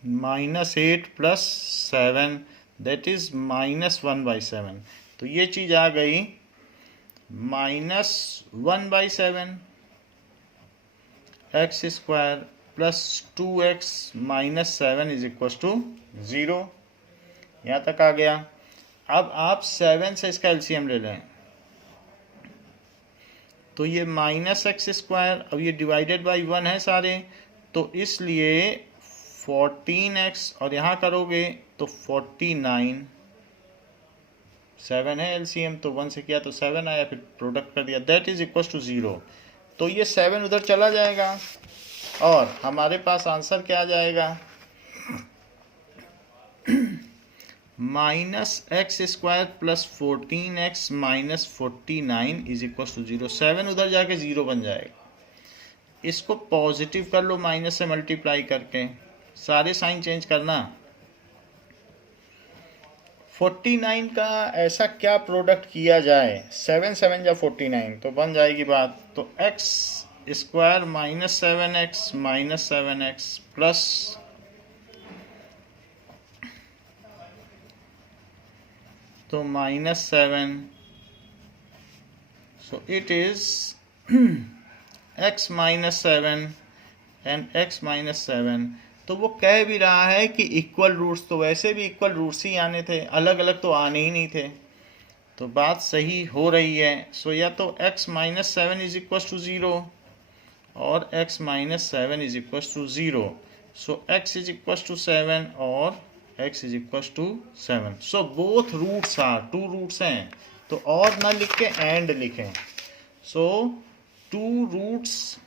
-8 + 7 दैट इज -1/7. तो ये चीज़ आ गई -1/7 x² + 2x - 7 is equal to 0. यहाँ तक आ गया. अब आप 7 से इसका एलसीएम ले लें तो ये -x², अब ये डिवाइडेड बाई 1 है सारे, तो इसलिए 14x और यहाँ करोगे तो 49. 7 है एलसीएम तो 1 से किया तो 7 आया, फिर प्रोडक्ट कर दिया, दैट इज इक्वल टू 0. तो ये 7 उधर चला जाएगा और हमारे पास आंसर क्या आ जाएगा, -x² + 14x - 49 is equal to 0. 7 उधर जाके 0 बन जाएगा. इसको पॉजिटिव कर लो माइनस से मल्टीप्लाई करके, सारे साइन चेंज करना. 49 का ऐसा क्या प्रोडक्ट किया जाए, 7 7 या 49 तो बन जाएगी बात. तो x² -7x - 7x प्लस तो -7. सो it is x - 7 and x - 7. तो वो कह भी रहा है कि इक्वल रूट्स, तो वैसे भी इक्वल रूट्स ही आने थे, अलग अलग तो आने ही नहीं थे. तो बात सही हो रही है. सो या तो x - 7 इज इक्वल टू 0 और x - 7 is equal to 0. So x is equal to 7 और x is equal to 7. So both roots are, 2 roots हैं तो और ना लिख के एंड लिखें. So 2 roots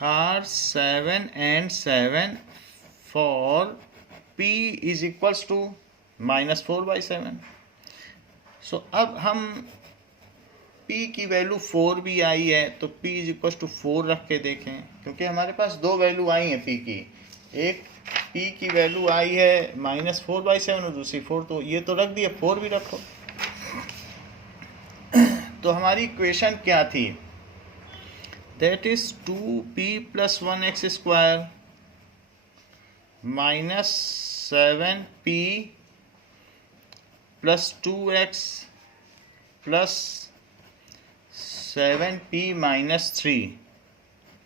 are 7 and 7 for p is equals to -4/7. सो अब हम p की वैल्यू 4 भी आई है तो p इज इक्वल टू 4 रख के देखें, क्योंकि हमारे पास 2 वैल्यू आई हैं p की. एक p की वैल्यू आई है -4/7 और दूसरी 4, तो ये तो रख दिया, 4 भी रखो. तो हमारी इक्वेशन क्या थी, that is 2p + 1x² -7p + 2x + 7p - 3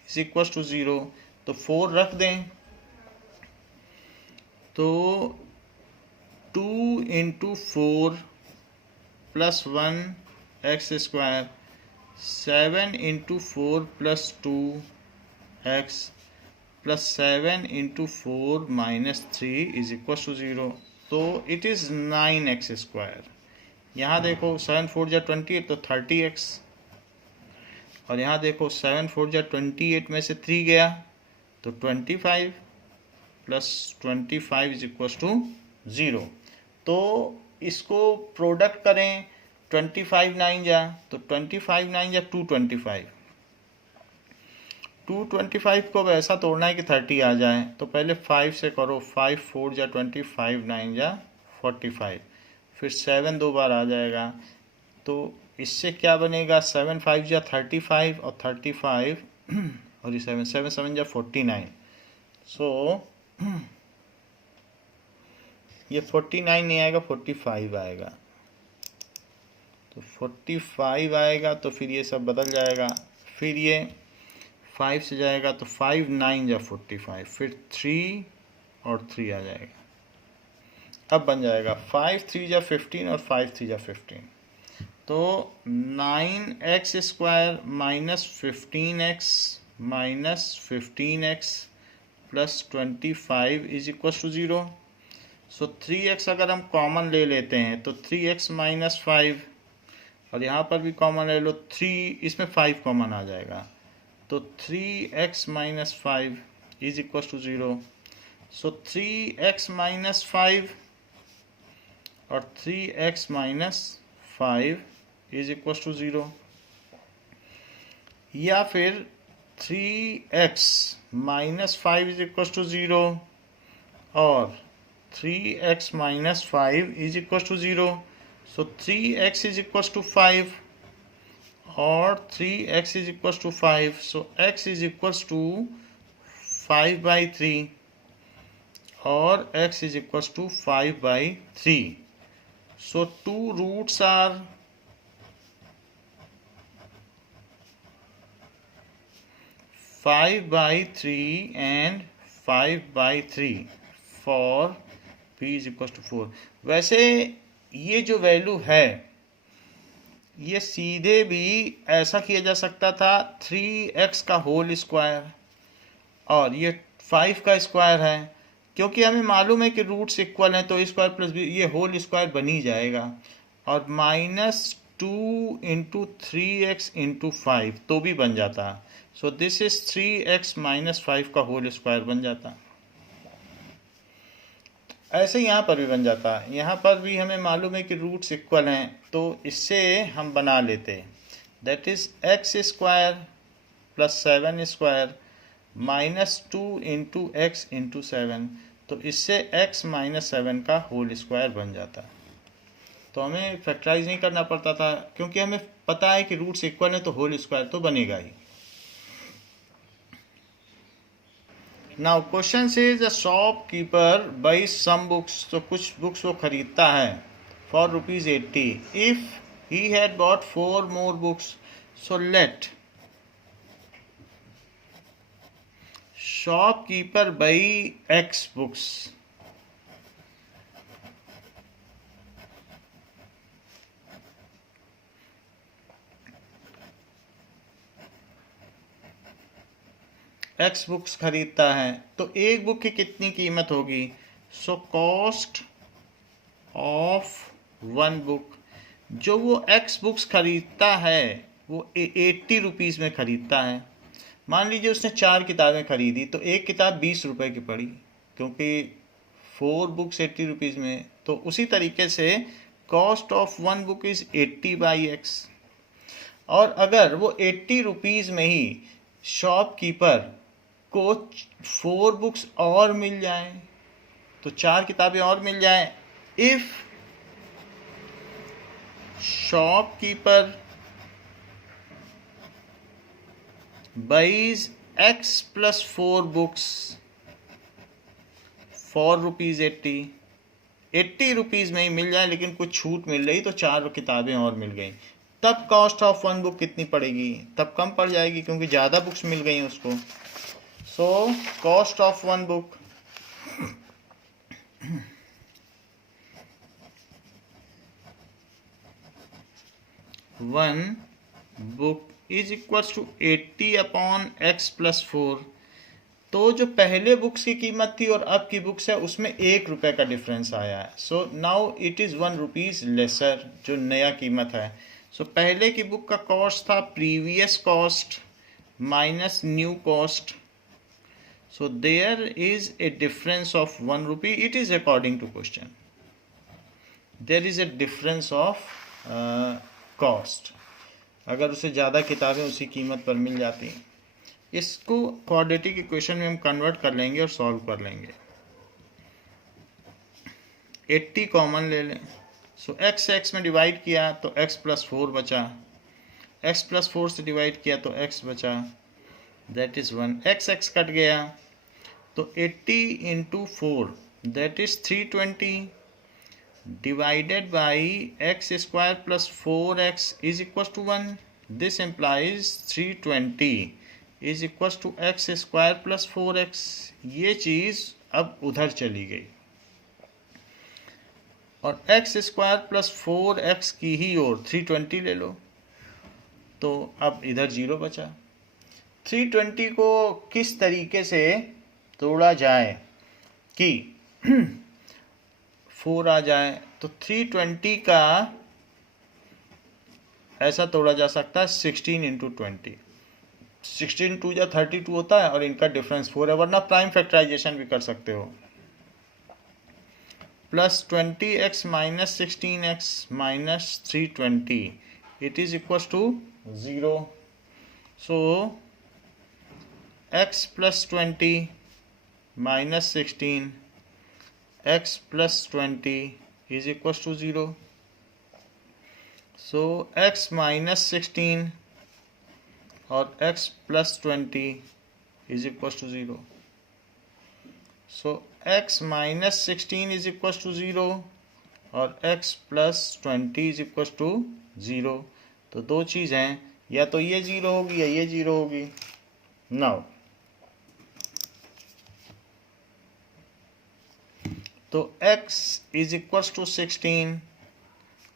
is equal to 0. तो 4 रख दें. तो 2 into 4 plus 1 x square, 7 into 4 plus 2 x plus 7 into 4 minus 3 is equal to 0. तो it is 9x square. यहाँ देखो 7 4 जा 28 तो 30x, और यहाँ देखो 7 4 जा 28 में से 3 गया तो 25 प्लस 25 इज इक्वल टू 0. तो इसको प्रोडक्ट करें, 25 9 जा तो 25 9 जा 225. 225 को ऐसा तोड़ना है कि 30 आ जाए, तो पहले 5 से करो. 5 4 जा 25, 9 जा 45, फिर 7 दो बार आ जाएगा. तो इससे क्या बनेगा, 7 5 जा 35 और 35 और ये 7 7 7 जा 49. सो ये 49 नहीं आएगा, 45 आएगा. तो 45 आएगा तो फिर ये सब बदल जाएगा. फिर ये 5 से जाएगा तो 5 9 जा 45, फिर 3 और 3 आ जाएगा. अब बन जाएगा 5 3 जा 15 और 5 3 जा 15. तो 9x square minus 15x minus 15x plus 25 is equal to 0. So 3x अगर हम कॉमन ले लेते हैं तो 3x माइनस 5, और यहाँ पर भी कॉमन ले लो 3, इसमें 5 कॉमन आ जाएगा. तो 3x minus 5 is equal to 0. So 3x minus 5 और 3x minus 5 is equal to 0. या फिर 3x minus 5 is equal to 0 और 3x minus 5 is equal to 0. So 3x is equal to 5 और 3x is equal to 5. So x is equal to 5/3 और x is equal to 5/3. So 2 roots are 5/3 and 5/3 for p is equal to 4. वैसे ये जो value है ये सीधे भी ऐसा किया जा सकता था 3x का होल स्क्वायर, और ये 5 का स्क्वायर है. क्योंकि हमें मालूम है कि रूट्स इक्वल हैं तो स्क्वायर प्लस भी ये होल स्क्वायर बन ही जाएगा. और -2 इंटू 3x इंटू 5 तो भी बन जाता. So this is 3x minus 5 का होल स्क्वायर बन जाता. ऐसे यहाँ पर भी बन जाता. यहाँ पर भी हमें मालूम है कि रूट्स इक्वल हैं तो इससे हम बना लेते. That is x square plus 7 square minus 2 into x into 7. तो इससे x माइनस 7 का होल स्क्वायर बन जाता. तो हमें फैक्टराइज नहीं करना पड़ता था क्योंकि हमें पता है कि रूट्स इक्वल हैं तो होल स्क्वायर तो बनेगा ही. Now question says the shopkeeper buy some books. तो कुछ बुक्स वो खरीदता है for ₹80. If he had bought 4 more books, so let shopkeeper buy X books. X books खरीदता है तो एक बुक की कितनी कीमत होगी. So cost of 1 book. जो वो X बुक्स खरीदता है वो 80 रुपीज़ में खरीदता है. मान लीजिए उसने 4 किताबें खरीदी तो एक किताब 20 रुपये की पड़ी क्योंकि 4 बुक्स 80 रुपीज़ में. तो उसी तरीके से cost of 1 book is 80/X. और अगर वो 80 रुपीज़ में ही शॉपकीपर को 4 बुक्स और मिल जाए तो 4 किताबें और मिल जाए. If shopkeeper buys X plus 4 books for ₹80. 80 rupees में ही मिल जाए लेकिन कुछ छूट मिल रही तो 4 किताबें और मिल गई. तब कॉस्ट ऑफ 1 बुक कितनी पड़ेगी. तब कम पड़ जाएगी क्योंकि ज़्यादा बुक्स मिल गई उसको. So cost of 1 book one book is equals to 80 upon x plus 4। तो जो पहले बुक्स की कीमत थी और अब की बुक्स है उसमें 1 रुपये का डिफरेंस आया है। So now it is 1 rupees lesser, जो नया कीमत है। सो पहले की बुक का कॉस्ट था previous cost minus new cost. So there is a difference of 1 rupee. It is according to question, there is a difference of cost. अगर उसे ज़्यादा किताबें उसी कीमत पर मिल जाती हैं। इसको क्वाड्रेटिक इक्वेशन में हम कन्वर्ट कर लेंगे और सॉल्व कर लेंगे। 80 कॉमन ले लें। सो x x में डिवाइड किया तो x प्लस 4 बचा, x प्लस 4 से डिवाइड किया तो x बचा, that is 1। x x cut गया तो 80 into 4 that is 320 divided by x square plus 4x is equal to 1। This implies 320 is equal to x square plus 4x। ये चीज़ अब उधर चली गई और एक्स स्क्वायर प्लस 4x की ही ओर 320 ले लो, तो अब इधर 0 बचा। 320 को किस तरीके से तोड़ा जाए कि 4 आ जाए, तो 320 का ऐसा तोड़ा जा सकता है 16 इंटू 20। 16 टू या 32 होता है और इनका डिफरेंस 4 है, वरना प्राइम फैक्टराइजेशन भी कर सकते हो। Plus 20x minus 16x minus 320 it is equal to 0। So x plus 20 minus 16 x plus 20 is equal to 0। So x minus 16 और x plus 20 is equal to 0। So x minus 16 is equal to 0 और x plus 20 is equal to 0। तो दो चीज़ हैं, या तो ये 0 होगी या ये 0 होगी। नाउ तो x इज इक्वल टू 16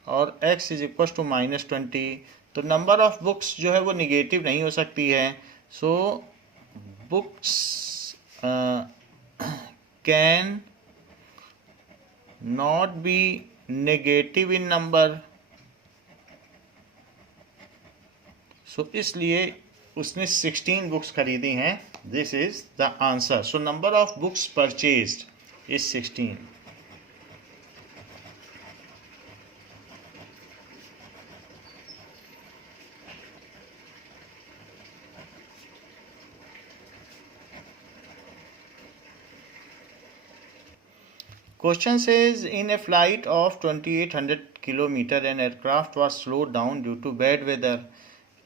और x is equal to minus 20, तो नंबर ऑफ बुक्स जो है वो निगेटिव नहीं हो सकती है। So books can not be negative in number. So इसलिए उसने 16 बुक्स खरीदी हैं। This is the answer. So number of books purchased is 16। Question says, in a flight of 2800 km, an aircraft was slowed down due to bad weather.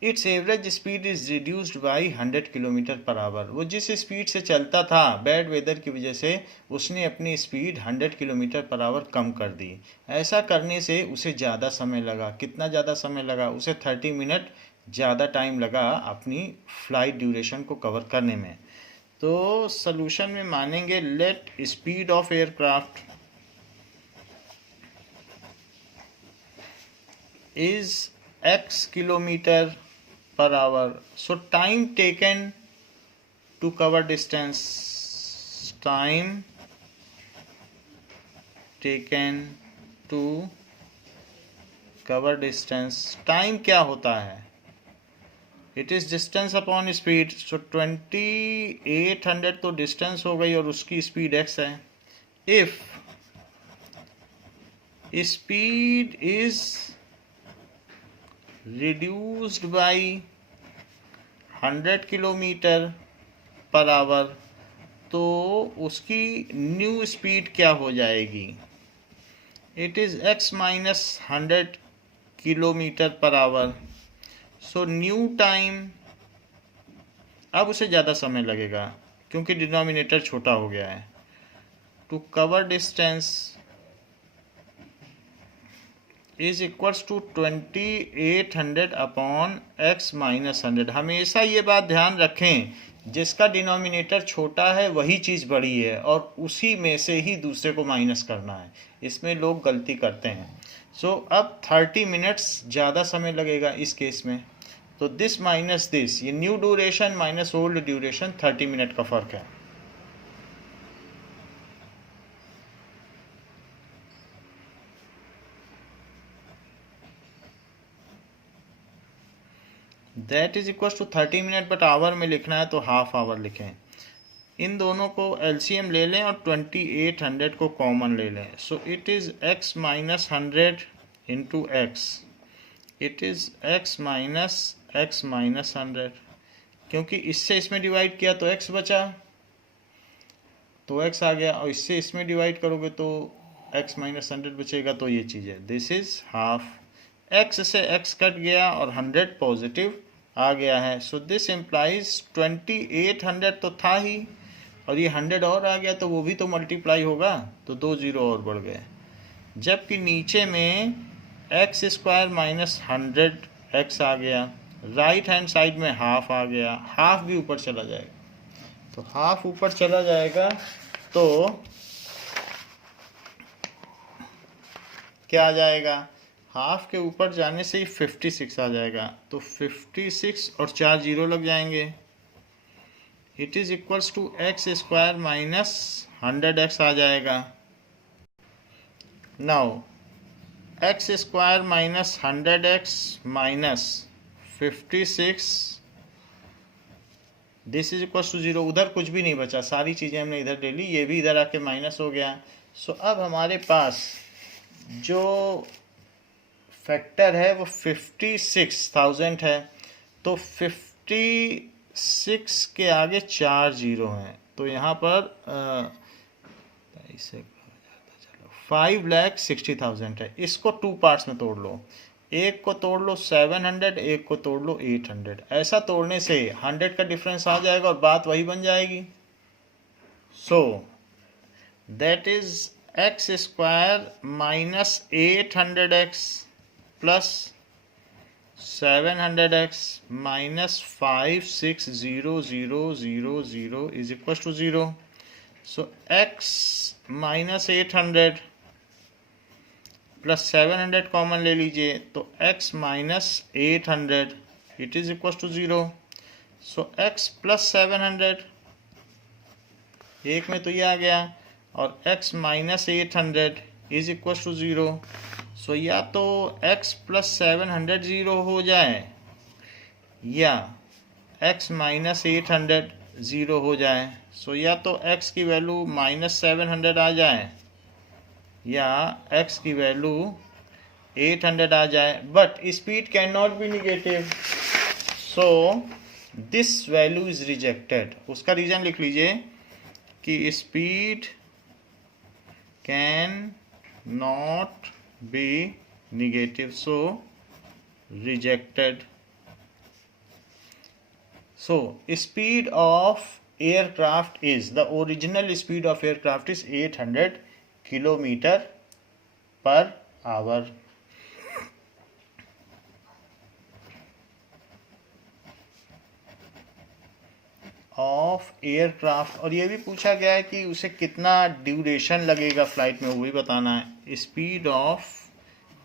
Its average speed is reduced by 100 km per hour. वो जिस speed से चलता था bad weather की वजह से उसने अपनी स्पीड 100 किलोमीटर पर आवर कम कर दी। ऐसा करने से उसे ज़्यादा समय लगा। कितना ज़्यादा समय लगा? उसे 30 मिनट ज़्यादा टाइम लगा अपनी फ्लाइट ड्यूरेशन को कवर करने में। तो सॉल्यूशन में मानेंगे let speed of aircraft is x kilometer per hour. So time taken to cover distance, time taken to cover distance, time क्या होता है? It is distance upon speed. So 2800 तो distance हो गई और उसकी speed x है. If speed is reduced by 100 kilometre per our, तो उसकी न्यू स्पीड क्या हो जाएगी? It is x minus 100 kilometre per our. So new time, अब उसे ज़्यादा समय लगेगा क्योंकि डिनोमिनेटर छोटा हो गया है। To cover distance is equals to 2800 upon x minus 100। हमेशा ये बात ध्यान रखें, जिसका डिनोमिनेटर छोटा है वही चीज़ बड़ी है और उसी में से ही दूसरे को माइनस करना है। इसमें लोग गलती करते हैं। सो अब 30 मिनट्स ज़्यादा समय लगेगा इस केस में। तो दिस माइनस दिस, ये new duration minus old duration, 30 minute का फ़र्क है। That is equal to 30 minute, but hour में लिखना है तो हाफ आवर लिखें। इन दोनों को एलसीएम ले लें और 2800 को कॉमन ले लें। सो it is x minus 100 into x, it is x minus 100। क्योंकि इससे इसमें डिवाइड किया तो x बचा, तो x आ गया, और इससे इसमें डिवाइड करोगे तो x माइनस 100 बचेगा। तो ये चीज़ है, दिस इज़ हाफ। x से x कट गया और 100 पॉजिटिव आ गया है। सो दिस इम्प्लाइज 2800 तो था ही, और ये 100 और आ गया तो वो भी तो मल्टीप्लाई होगा, तो 2 जीरो और बढ़ गए। जबकि नीचे में एक्स स्क्वायर माइनस 100 एक्स आ गया, राइट हैंड साइड में हाफ आ गया, हाफ भी ऊपर चला जाएगा। तो हाफ ऊपर चला जाएगा तो क्या आ जाएगा, हाफ के ऊपर जाने से ही 56 आ जाएगा। तो 56 और 4 जीरो लग जाएंगे। It is equals to x square minus 100x आ जाएगा। Now x square minus 100x minus 56, this is equals to 0। उधर कुछ भी नहीं बचा, सारी चीज़ें हमने इधर ले ली, ये भी इधर आके माइनस हो गया। सो अब हमारे पास जो फैक्टर है वो 56,000 है। तो 56 के आगे 4 जीरो हैं, तो यहाँ पर 5,60,000 है। इसको 2 पार्ट्स में तोड़ लो, एक को तोड़ लो 700, एक को तोड़ लो 800। ऐसा तोड़ने से 100 का डिफरेंस आ जाएगा और बात वही बन जाएगी। So that is x square minus 800x plus 700x minus 560,000 is equal to 0। So x minus 800 plus 700 common ले लीजिए, तो x minus 800 it is equal to 0। So x plus 700, एक में तो ये आ गया, और x minus 800 is equal to 0। So या तो x प्लस 700 0 हो जाए, या x माइनस 800 0 हो जाए। सो या तो x की वैल्यू माइनस 700 आ जाए, या x की वैल्यू 800 आ जाए, but speed can not be negative. So this value is rejected. उसका रीजन लिख लीजिए कि speed can not be negative, so rejected. So speed of aircraft is, the original speed of aircraft is 800 kilometer per hour. Of aircraft, और ये भी पूछा गया है कि उसे कितना ड्यूरेशन लगेगा फ्लाइट में, वो भी बताना है। Speed of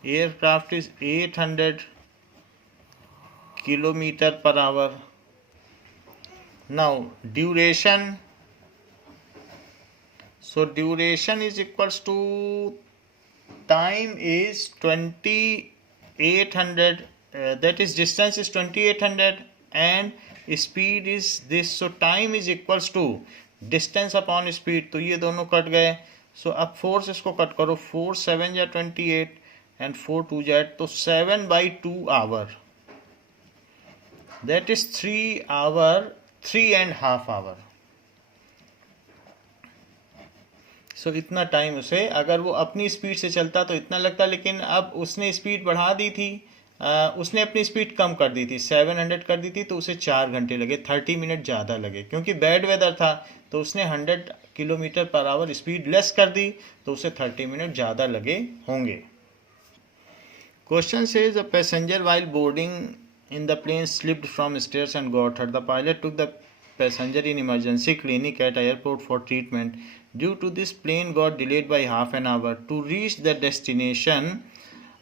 aircraft is 800 kilometre per hour. Now duration, so duration is equals to time is 2800, that is distance is 2800 and speed is this. So time is equals to distance upon speed, तो ये दोनों cut गए। सो अब 4 से इसको cut करो, 4 7 या 28 and 4 2 Z, तो 7/2 hour, that is 3 hour, 3.5 hour. So इतना टाइम उसे, अगर वो अपनी स्पीड से चलता तो इतना लगता, लेकिन अब उसने स्पीड बढ़ा दी थी, उसने अपनी स्पीड कम कर दी थी, 700 कर दी थी, तो उसे 4 घंटे लगे, 30 मिनट ज़्यादा लगे। क्योंकि बैड वेदर था तो उसने 100 kilometre per our speed less कर दी, तो उसे 30 मिनट ज़्यादा लगे होंगे। Question says a passenger while boarding in the plane slipped from stairs and got hurt. The pilot took the passenger in emergency clinic at airport for treatment. Due to this, plane got delayed by half an hour. To reach the destination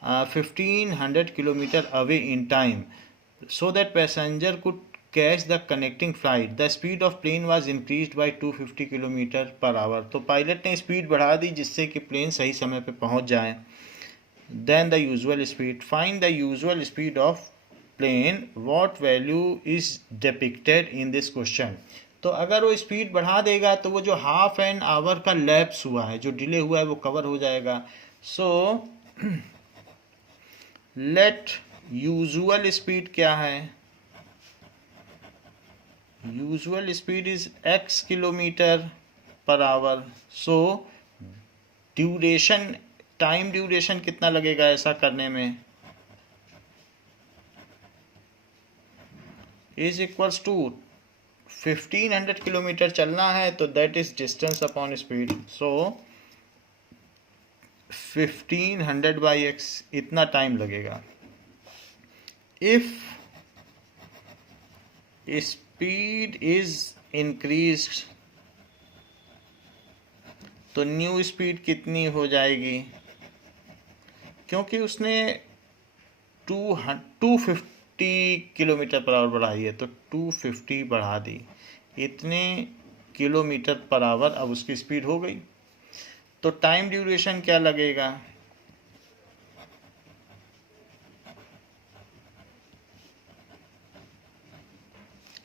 1500 km away in time, so that passenger could catch the connecting flight. The speed of plane was increased by 250 km per hour. तो pilot ने speed बढ़ा दी जिससे कि plane सही समय पे पहुंच जाए. Then the usual speed. Find the usual speed of plane. What value is depicted in this question? तो अगर वो स्पीड बढ़ा देगा तो वो जो हाफ एन आवर का लैप्स हुआ है, जो डिले हुआ है, वो कवर हो जाएगा. सो लेट यूजुअल स्पीड क्या है? Usual speed is x kilometre per our. So duration, time duration कितना लगेगा ऐसा करने में? इज इक्वल्स टू 1500 किलोमीटर चलना है तो that is distance upon speed. So 1500 by x इतना टाइम लगेगा. इफ स्पीड इज इंक्रीज्ड तो न्यू स्पीड कितनी हो जाएगी? क्योंकि उसने 250 किलोमीटर पर आवर बढ़ाई है तो 250 बढ़ा दी, इतने किलोमीटर पर आवर अब उसकी स्पीड हो गई. तो टाइम ड्यूरेशन क्या लगेगा?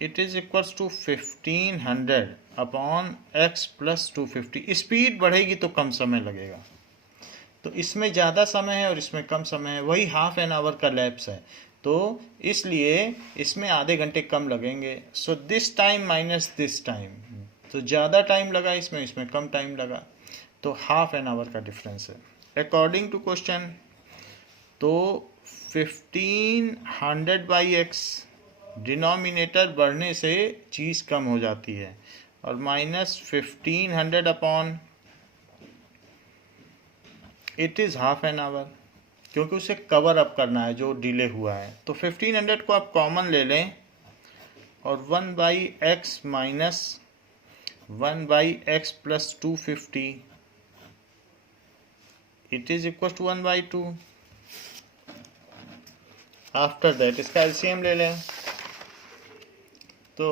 It is equals to 1500 upon x plus 250. Speed बढ़ेगी तो कम समय लगेगा. तो इसमें ज़्यादा समय है और इसमें कम समय है, वही हाफ एन आवर का लैप्स है, तो इसलिए इसमें आधे घंटे कम लगेंगे. So this time minus this time, तो ज़्यादा टाइम लगा इसमें कम टाइम लगा, तो हाफ एन आवर का डिफरेंस है. अकॉर्डिंग टू क्वेश्चन तो 1500 बाई x डिनोमिनेटर बढ़ने से चीज़ कम हो जाती है और minus 1500 upon it is half an hour, क्योंकि उसे कवर अप करना है जो डिले हुआ है. तो 1500 को आप कॉमन ले लें और 1 by x minus 1 by x plus 250 it is equal to 1 by 2. After that इसका एलसीएम ले लें तो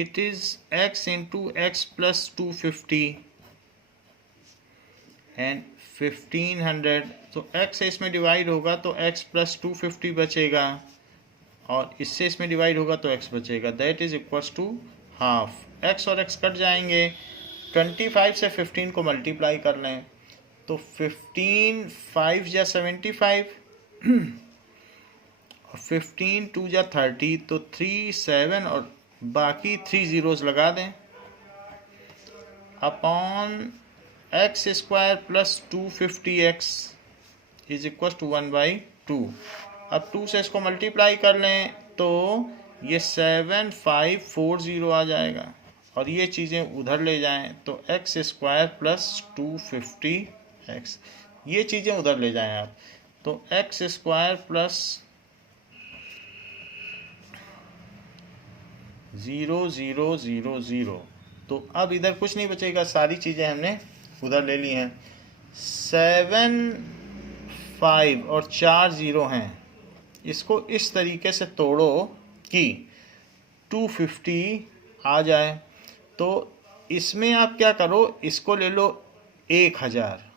it is x into x plus 250 and 1500. तो x इसमें डिवाइड होगा तो x प्लस 250 बचेगा और इससे इसमें डिवाइड होगा तो x बचेगा. That is equals to half. x और x कट जाएंगे. 25 से 15 को मल्टीप्लाई कर लें तो 15 5 या 75 और 15 2 या 30 तो 3 7 और बाकी 3 जीरोस लगा दें upon x square plus 250x is equal to 1 by 2. अब 2 से इसको मल्टीप्लाई कर लें तो ये 7540 आ जाएगा और ये चीज़ें उधर ले जाएं तो एक्स स्क्वायर प्लस 250x, ये चीज़ें उधर ले जाएं आप तो एक्स स्क्वायर प्लस 0000. तो अब इधर कुछ नहीं बचेगा, सारी चीज़ें हमने उधर ले ली हैं. 7 5 और 4 0 हैं. इसको इस तरीके से तोड़ो कि 250 आ जाए. तो इसमें आप क्या करो, इसको ले लो 1000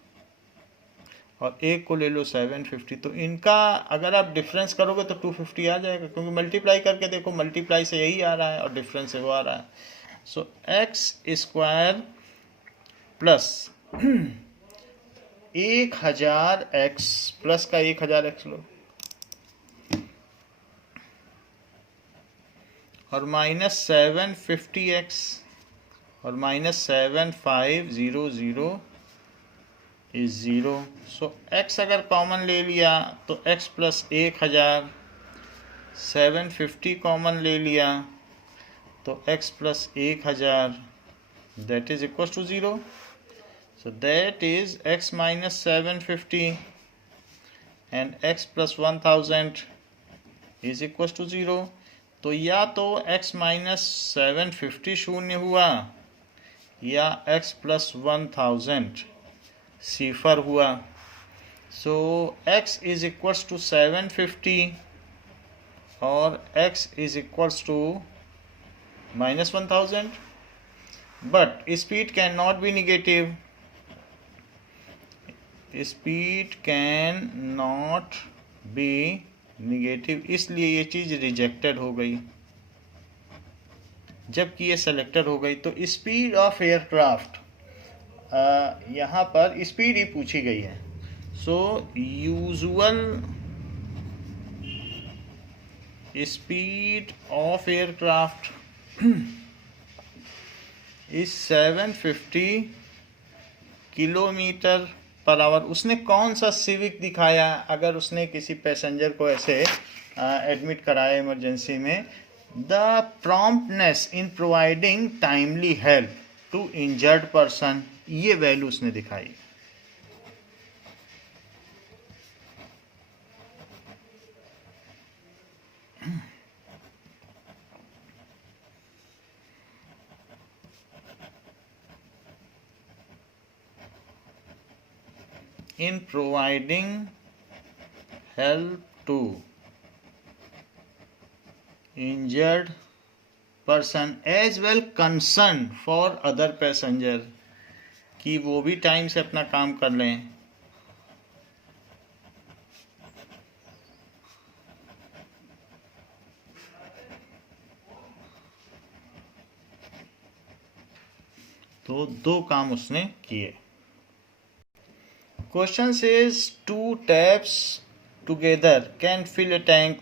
और एक को ले लो 750. तो इनका अगर आप डिफरेंस करोगे तो 250 आ जाएगा, क्योंकि मल्टीप्लाई करके देखो, मल्टीप्लाई से यही आ रहा है और डिफरेंस से वो आ रहा है. So x square plus 1000x plus का 1000x लो और माइनस 750x और माइनस 7500 इज 0. सो x अगर कॉमन ले लिया तो x प्लस 1000, 750 कॉमन ले लिया तो x plus 1000 that is equal to 0. So that is x minus 750 and x plus 1000 is equals to 0. तो या तो x minus 750 शून्य हुआ या x plus 1000 सिफर हुआ. So x is equals to 750 और x is equals to minus 1000. But speed cannot be negative. Speed cannot be negative, इसलिए ये चीज़ रिजेक्टेड हो गई. जबकि ये सेलेक्टेड हो गई. तो स्पीड ऑफ एयरक्राफ्ट, यहाँ पर स्पीड ही पूछी गई है. So usual speed of aircraft is 750 kilometre per hour. उसने कौन सा सिविक दिखाया? अगर उसने किसी पैसेंजर को ऐसे एडमिट कराया इमरजेंसी में, the promptness in providing timely help to injured person, ये वैल्यू उसने दिखाई. in providing help to injured person as well concern for other passenger, कि वो भी टाइम से अपना काम कर लें. तो दो काम उसने किए. Question says 2 taps together can fill a tank.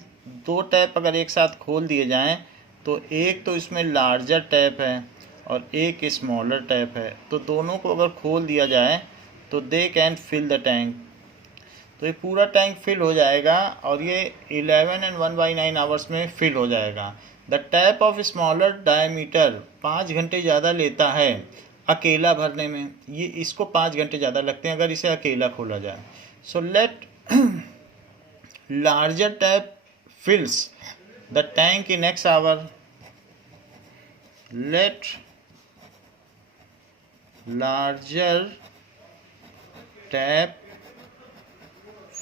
2 tap अगर एक साथ खोल दिए जाएं तो एक तो इसमें लार्जर टैप है और एक स्मॉलर टैप है. तो दोनों को अगर खोल दिया जाए तो they can fill the tank. तो ये पूरा टैंक फिल हो जाएगा और ये 11 and 1/9 आवर्स में फिल हो जाएगा. The tap of smaller diameter 5 घंटे ज़्यादा लेता है अकेला भरने में. ये इसको 5 घंटे ज़्यादा लगते हैं अगर इसे अकेला खोला जाए. So let larger tap fills the tank in X hour. Let larger tap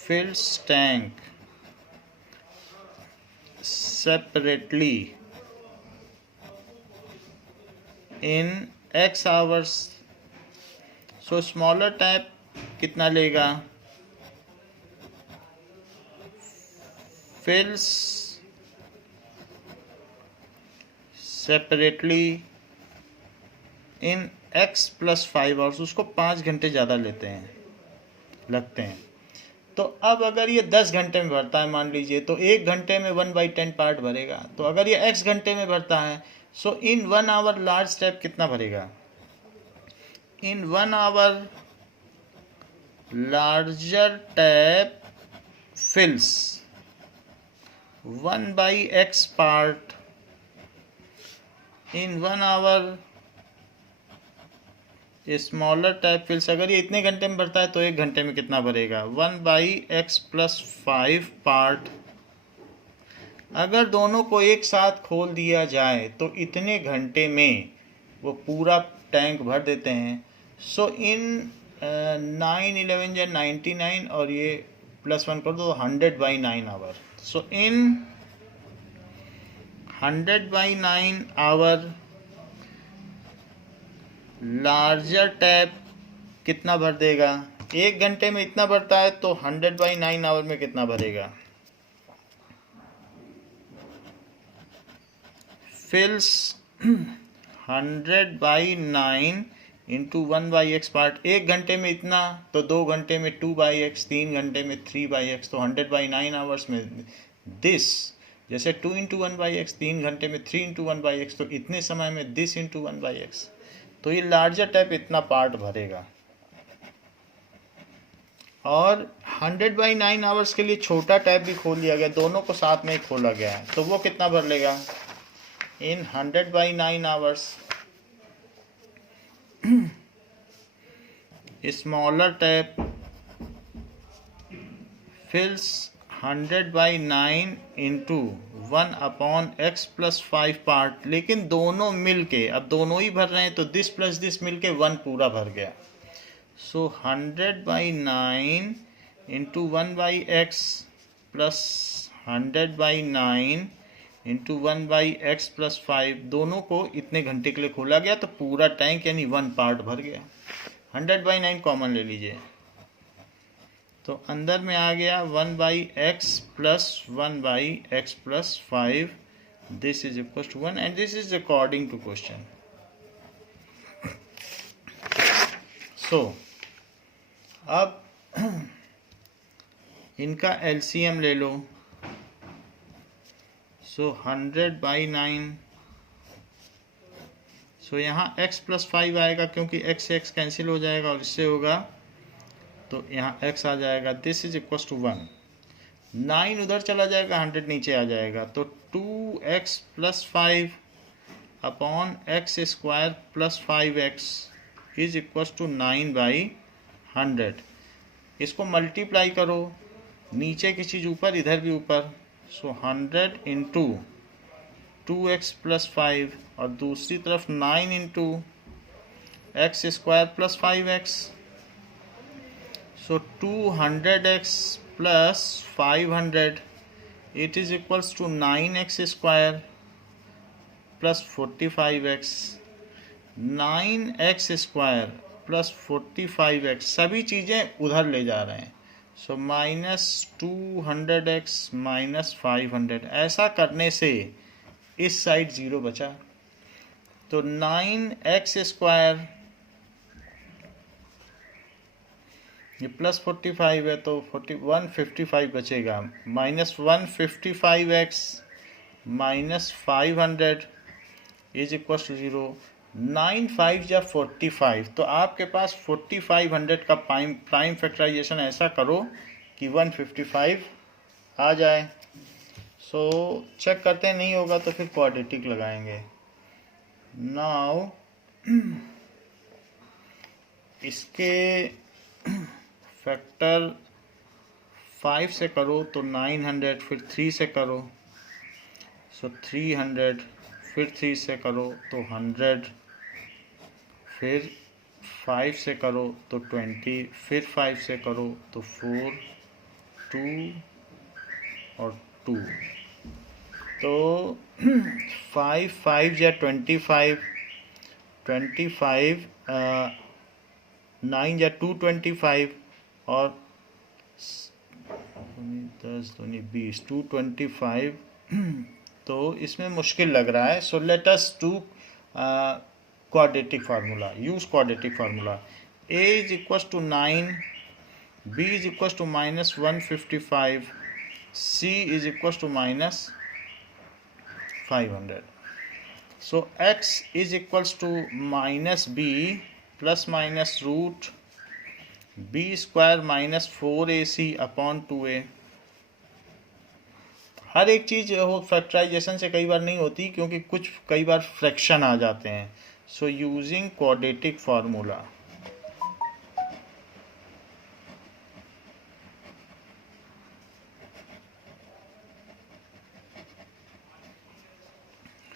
fills tank separately in X hours. So smaller tap कितना लेगा? fills separately in X plus 5 hours. उसको 5 घंटे ज़्यादा लगते हैं. तो अब अगर ये 10 घंटे में भरता है मान लीजिए, तो 1 घंटे में 1/10 पार्ट भरेगा. तो अगर ये x घंटे में भरता है, so in 1 hour large tap कितना भरेगा? In 1 hour larger tap fills 1/x part. In 1 hour smaller tap fills, अगर ये इतने घंटे में भरता है तो 1 घंटे में कितना भरेगा? 1/x plus 5 part. अगर दोनों को एक साथ खोल दिया जाए तो इतने घंटे में वो पूरा टैंक भर देते हैं. सो इन 9 11 या 99 और ये +1 कर दो 100/9 hour. So in 100/9 hour larger tap कितना भर देगा? 1 घंटे में इतना भरता है तो 100/9 आवर में कितना भरेगा? फिल्स 100/9 इंटू 1/x पार्ट. 1 घंटे में इतना तो 2 घंटे में 2/x, 3 घंटे में 3/x. तो 100/9 आवर्स में दिस, जैसे 2 इंटू 1/x, 3 घंटे में 3 इंटू 1/x, तो इतने समय में दिस इंटू 1/x. तो ये लार्जर टैप इतना पार्ट भरेगा. और 100/9 आवर्स के लिए छोटा टैप भी खोल दिया गया, दोनों को साथ में ही खोला गया है. तो वो कितना भर लेगा? In 100/9 hours smaller tap fills 100/9 into 1/x + 5 part, लेकिन दोनों मिल के, अब दोनों ही भर रहे हैं तो दिस प्लस दिस मिल के 1 पूरा भर गया। सो 100/9 into 1/x plus 100/9 into 1/x + 5, दोनों को इतने घंटे के लिए खोला गया तो पूरा टैंक यानी 1 पार्ट भर गया। 100/9 कॉमन ले लीजिए तो अंदर में आ गया 1/x plus 1/x + 5, this is equal to 1 and this is according to question. So अब इनका एलसीएम ले लो। सो 100/9, सो यहाँ x + 5 आएगा क्योंकि x से x कैंसिल हो जाएगा और इससे होगा तो यहाँ x आ जाएगा। This is equal to 1। 9 उधर चला जाएगा, 100 नीचे आ जाएगा तो 2x + 5 upon x² + 5x is equal to 9/100। इसको मल्टीप्लाई करो, नीचे की चीज़ ऊपर, इधर भी ऊपर। सो 100 इंटू 2x + 5 और दूसरी तरफ 9 into x² + 5x। So 200x + 500 it is equals to 9x² + 45x। 9x² + 45x, सभी चीज़ें उधर ले जा रहे हैं। सो -200x - 500, ऐसा करने से इस साइड 0 बचा तो 9x², ये प्लस 45 है तो 155 बचेगा, -155x - 500 इज इक्वल टू 0। 9 5 या 45, तो आपके पास 4500 का प्राइम फैक्टराइजेशन ऐसा करो कि 155 आ जाए। सो चेक करते हैं, नहीं होगा तो फिर क्वाड्रेटिक लगाएंगे। नाउ इसके फैक्टर 5 से करो तो 900, फिर 3 से करो सो 300, फिर 3 से करो तो 100, फिर 5 से करो तो 20, फिर 5 से करो तो 4, 2 और 2। तो 5 5 या 25, 25 9 या 225 और 10 दूनी 20, 225। तो इसमें मुश्किल लग रहा है। So let us do quadratic formula, use quadratic formula. a is equal to 9, b is equal to -155, c is equal to -500। So x is equal to -b plus minus root b² - 4ac upon 2a। हर एक चीज़ हो factorisation से कई बार नहीं होती क्योंकि कुछ कई बार फ्रैक्शन आ जाते हैं। So using quadratic formula,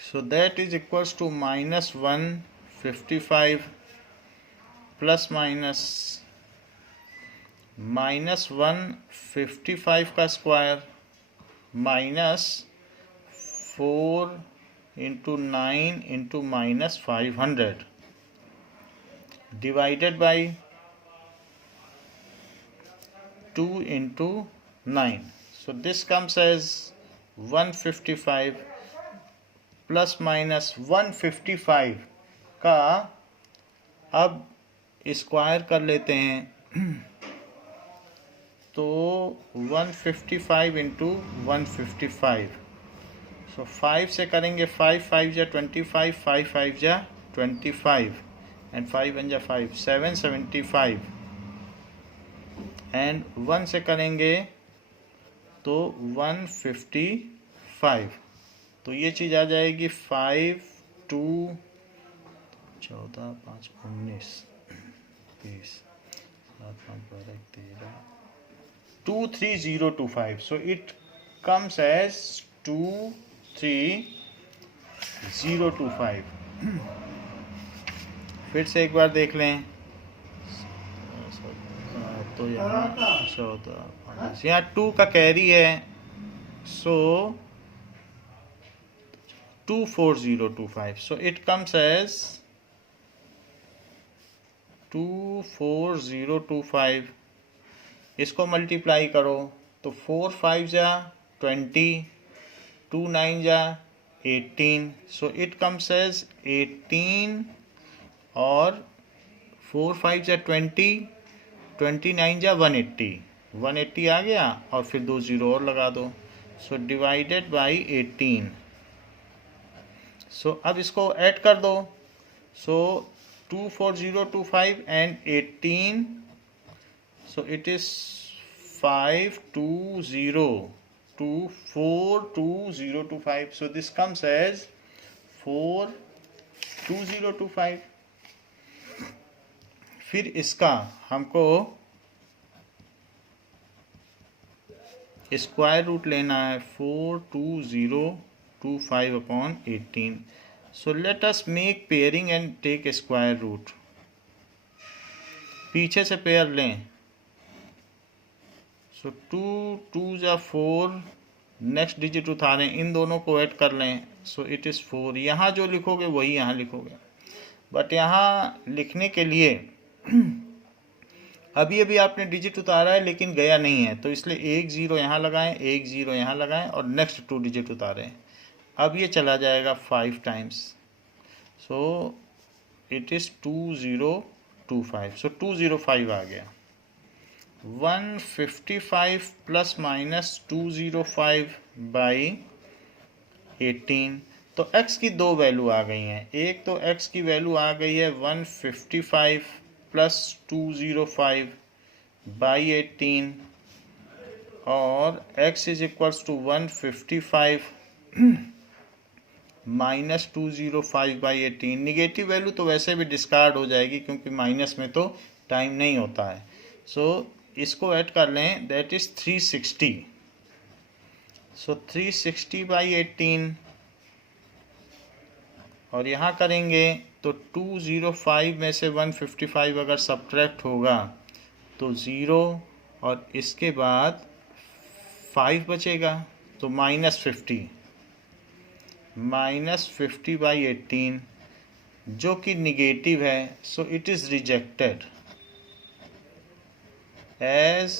so that is equals to -155 plus -155 का square -4 into 9 into -500 divided by 2 into 9। So this comes as 155 plus minus 155 का अब स्क्वायर कर लेते हैं तो 155 इंटू 155। सो 5 से करेंगे 5 5 जा 25, 5 5 जा 25 एंड 5 1 जा 5, 775 एंड 1 से करेंगे तो 155। तो ये चीज़ आ जाएगी 5 2 14 5 19 20 23025. So it comes as 23025. फिर से एक बार देख लें. तो यहाँ 2 का कैरी है, सो 24025. So it comes as 24025. इसको मल्टीप्लाई करो तो 4 5 जा 20, 2 9 जा 18. So it comes as 18 और 4 5 जा 20, 29 जा 180. 180 आ गया और फिर 2 0 और लगा दो. So divided by 18. सो अब इसको ऐड कर दो. सो 24025 and 18. So it is 42025. So this comes as 42025. फिर इसका हमको स्क्वायर रूट लेना है 42025 upon 18. So let us make pairing and take square root. पीछे से पेयर लें. So 2 2 जा 4. नेक्स्ट डिजिट उतारें, इन दोनों को ऐड कर लें. सो इट इज़ 4. यहाँ जो लिखोगे वही यहाँ लिखोगे. बट यहाँ लिखने के लिए अभी अभी आपने डिजिट उतारा है लेकिन गया नहीं है, तो इसलिए 1 0 यहाँ लगाएं, 1 0 यहाँ लगाएं और नेक्स्ट 2 डिजिट उतारें. अब ये चला जाएगा 5 टाइम्स. So it is 2025. सो 205 आ गया. 155 प्लस माइनस 205 बाई 18. तो x की 2 वैल्यू आ गई हैं. एक तो x की वैल्यू आ गई है 155 प्लस 205 बाई 18 और x is equals to 155 minus 205 by 18. Negative value तो वैसे भी डिस्कार्ड हो जाएगी क्योंकि माइनस में तो टाइम नहीं होता है. सो इसको ऐड कर लें, दैट इज 360. सो 360 बाई 18 और यहाँ करेंगे तो 205 में से 155 अगर सब्ट्रैक्ट होगा तो 0 और इसके बाद 5 बचेगा तो -50. -50 बाई 18 जो कि निगेटिव है. सो it is rejected as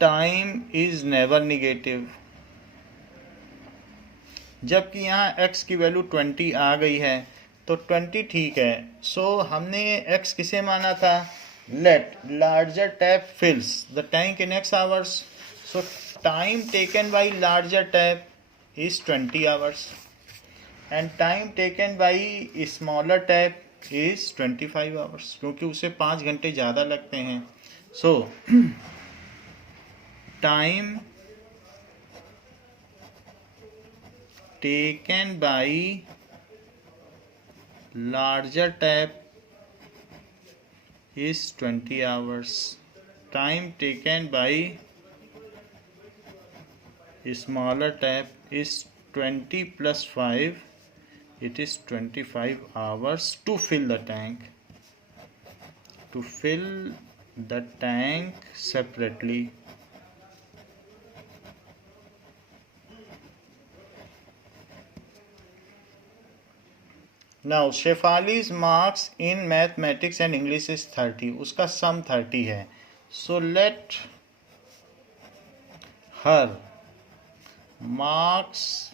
time is never negative. जबकि यहाँ x की वैल्यू 20 आ गई है तो 20 ठीक है. सो हमने x किसे माना था? let larger tap fills the tank in x hours. So time taken by larger tap is 20 hours and time taken by smaller tap is 25 hours क्योंकि उसे 5 घंटे ज़्यादा लगते हैं. सो time taken by larger tap is 20 hours. Time taken by smaller tap is 20 plus 5. It is 25 hours to fill the tank. To fill the tank separately. Now Shefali's marks in mathematics and English is 30. उसका sum 30 है. So let her marks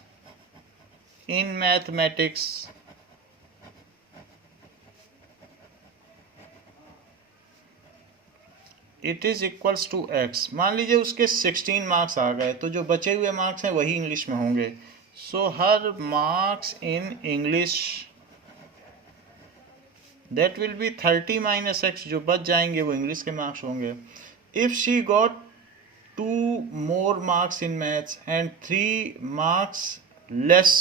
in mathematics it is equals to x. मान लीजिए उसके 16 marks आ गए तो जो बचे हुए मार्क्स हैं वही इंग्लिश में होंगे. सो हर marks in English that will be 30 minus x. जो बच जाएंगे वो इंग्लिश के मार्क्स होंगे. If she got 2 more marks in maths and 3 marks less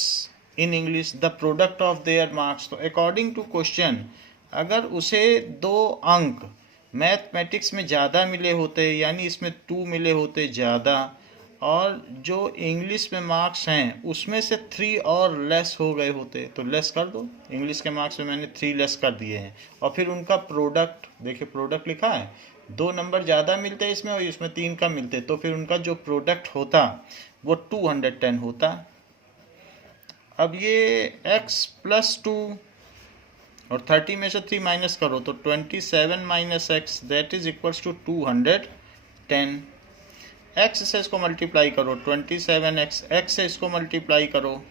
in English, the product of their marks. तो according to question अगर उसे 2 अंक मैथमेटिक्स में ज़्यादा मिले होते, यानी इसमें 2 मिले होते ज़्यादा, और जो इंग्लिश में मार्क्स हैं उसमें से 3 और लेस हो गए होते, तो लेस कर दो। इंग्लिश के मार्क्स में मैंने 3 लेस कर दिए हैं, और फिर उनका प्रोडक्ट, देखिए प्रोडक्ट लिखा है, 2 नंबर ज़्यादा मिलते हैं इसमें और इसमें 3 कम मिलते, तो फिर उनका जो प्रोडक्ट होता वो 210 होता। अब ये x प्लस 2 और 30 में से 3 माइनस करो तो 27 minus x that is equals to 210। x से इसको मल्टीप्लाई करो 27x, x से इसको मल्टीप्लाई करो,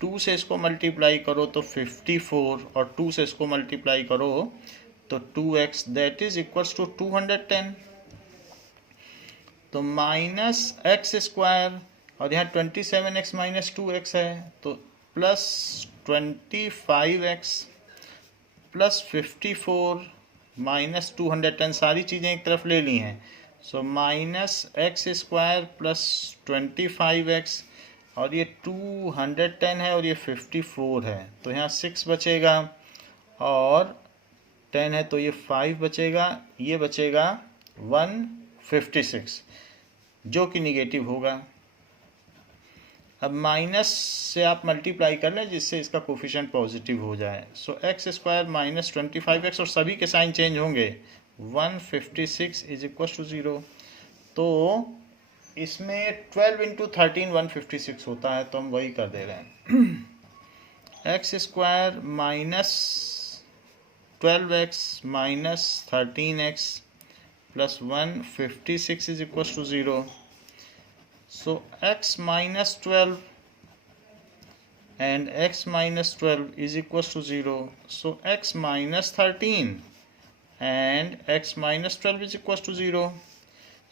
2 से इसको मल्टीप्लाई करो तो 54, और 2 से इसको मल्टीप्लाई करो तो 2x that is equals to 210। तो माइनस एक्स स्क्वायर, और यहाँ 27x माइनस 2x है तो प्लस 25x प्लस 54 माइनस 210, सारी चीज़ें एक तरफ ले ली हैं। So minus x square plus 25x, और ये 210 है और ये 54 है, तो यहाँ 6 बचेगा, और 10 है तो ये 5 बचेगा, ये बचेगा 156 जो कि निगेटिव होगा। अब माइनस से आप मल्टीप्लाई कर लें जिससे इसका कोफिशिएंट पॉजिटिव हो जाए। सो एक्स स्क्वायर माइनस 25x, और सभी के साइन चेंज होंगे, 156 इज इक्वल टू 0। तो इसमें 12 इंटू 13 156 होता है, तो हम वही कर दे रहे हैं। X square minus 12x minus 13x plus 156 is equal to 0। So x minus 12 and x minus 12 is equals to 0. So x minus 13 and x minus 12 is equals to 0.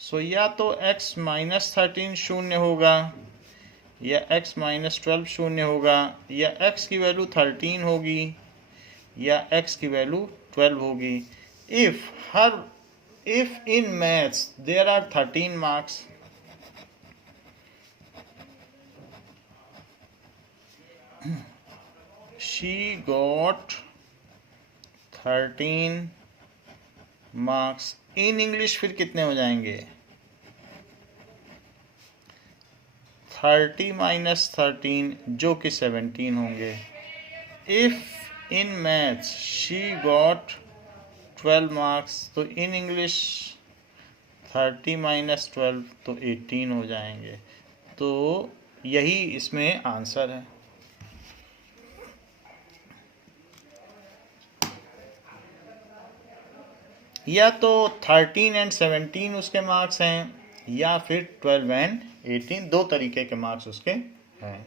So या तो x minus 13 शून्य होगा, या x minus 12 शून्य होगा, या x की value 13 होगी, या x की वैल्यू 12 होगी। If in maths there are 13 marks, she got 13 marks। In English फिर कितने हो जाएंगे? 30 माइनस 13 जो कि 17 होंगे। If in maths she got 12 marks, तो इन इंग्लिश 30 माइनस 12 तो 18 हो जाएंगे। तो यही इसमें आंसर है। या तो 13 एंड 17 उसके मार्क्स हैं, या फिर 12 एंड 18, दो तरीके के मार्क्स उसके हैं।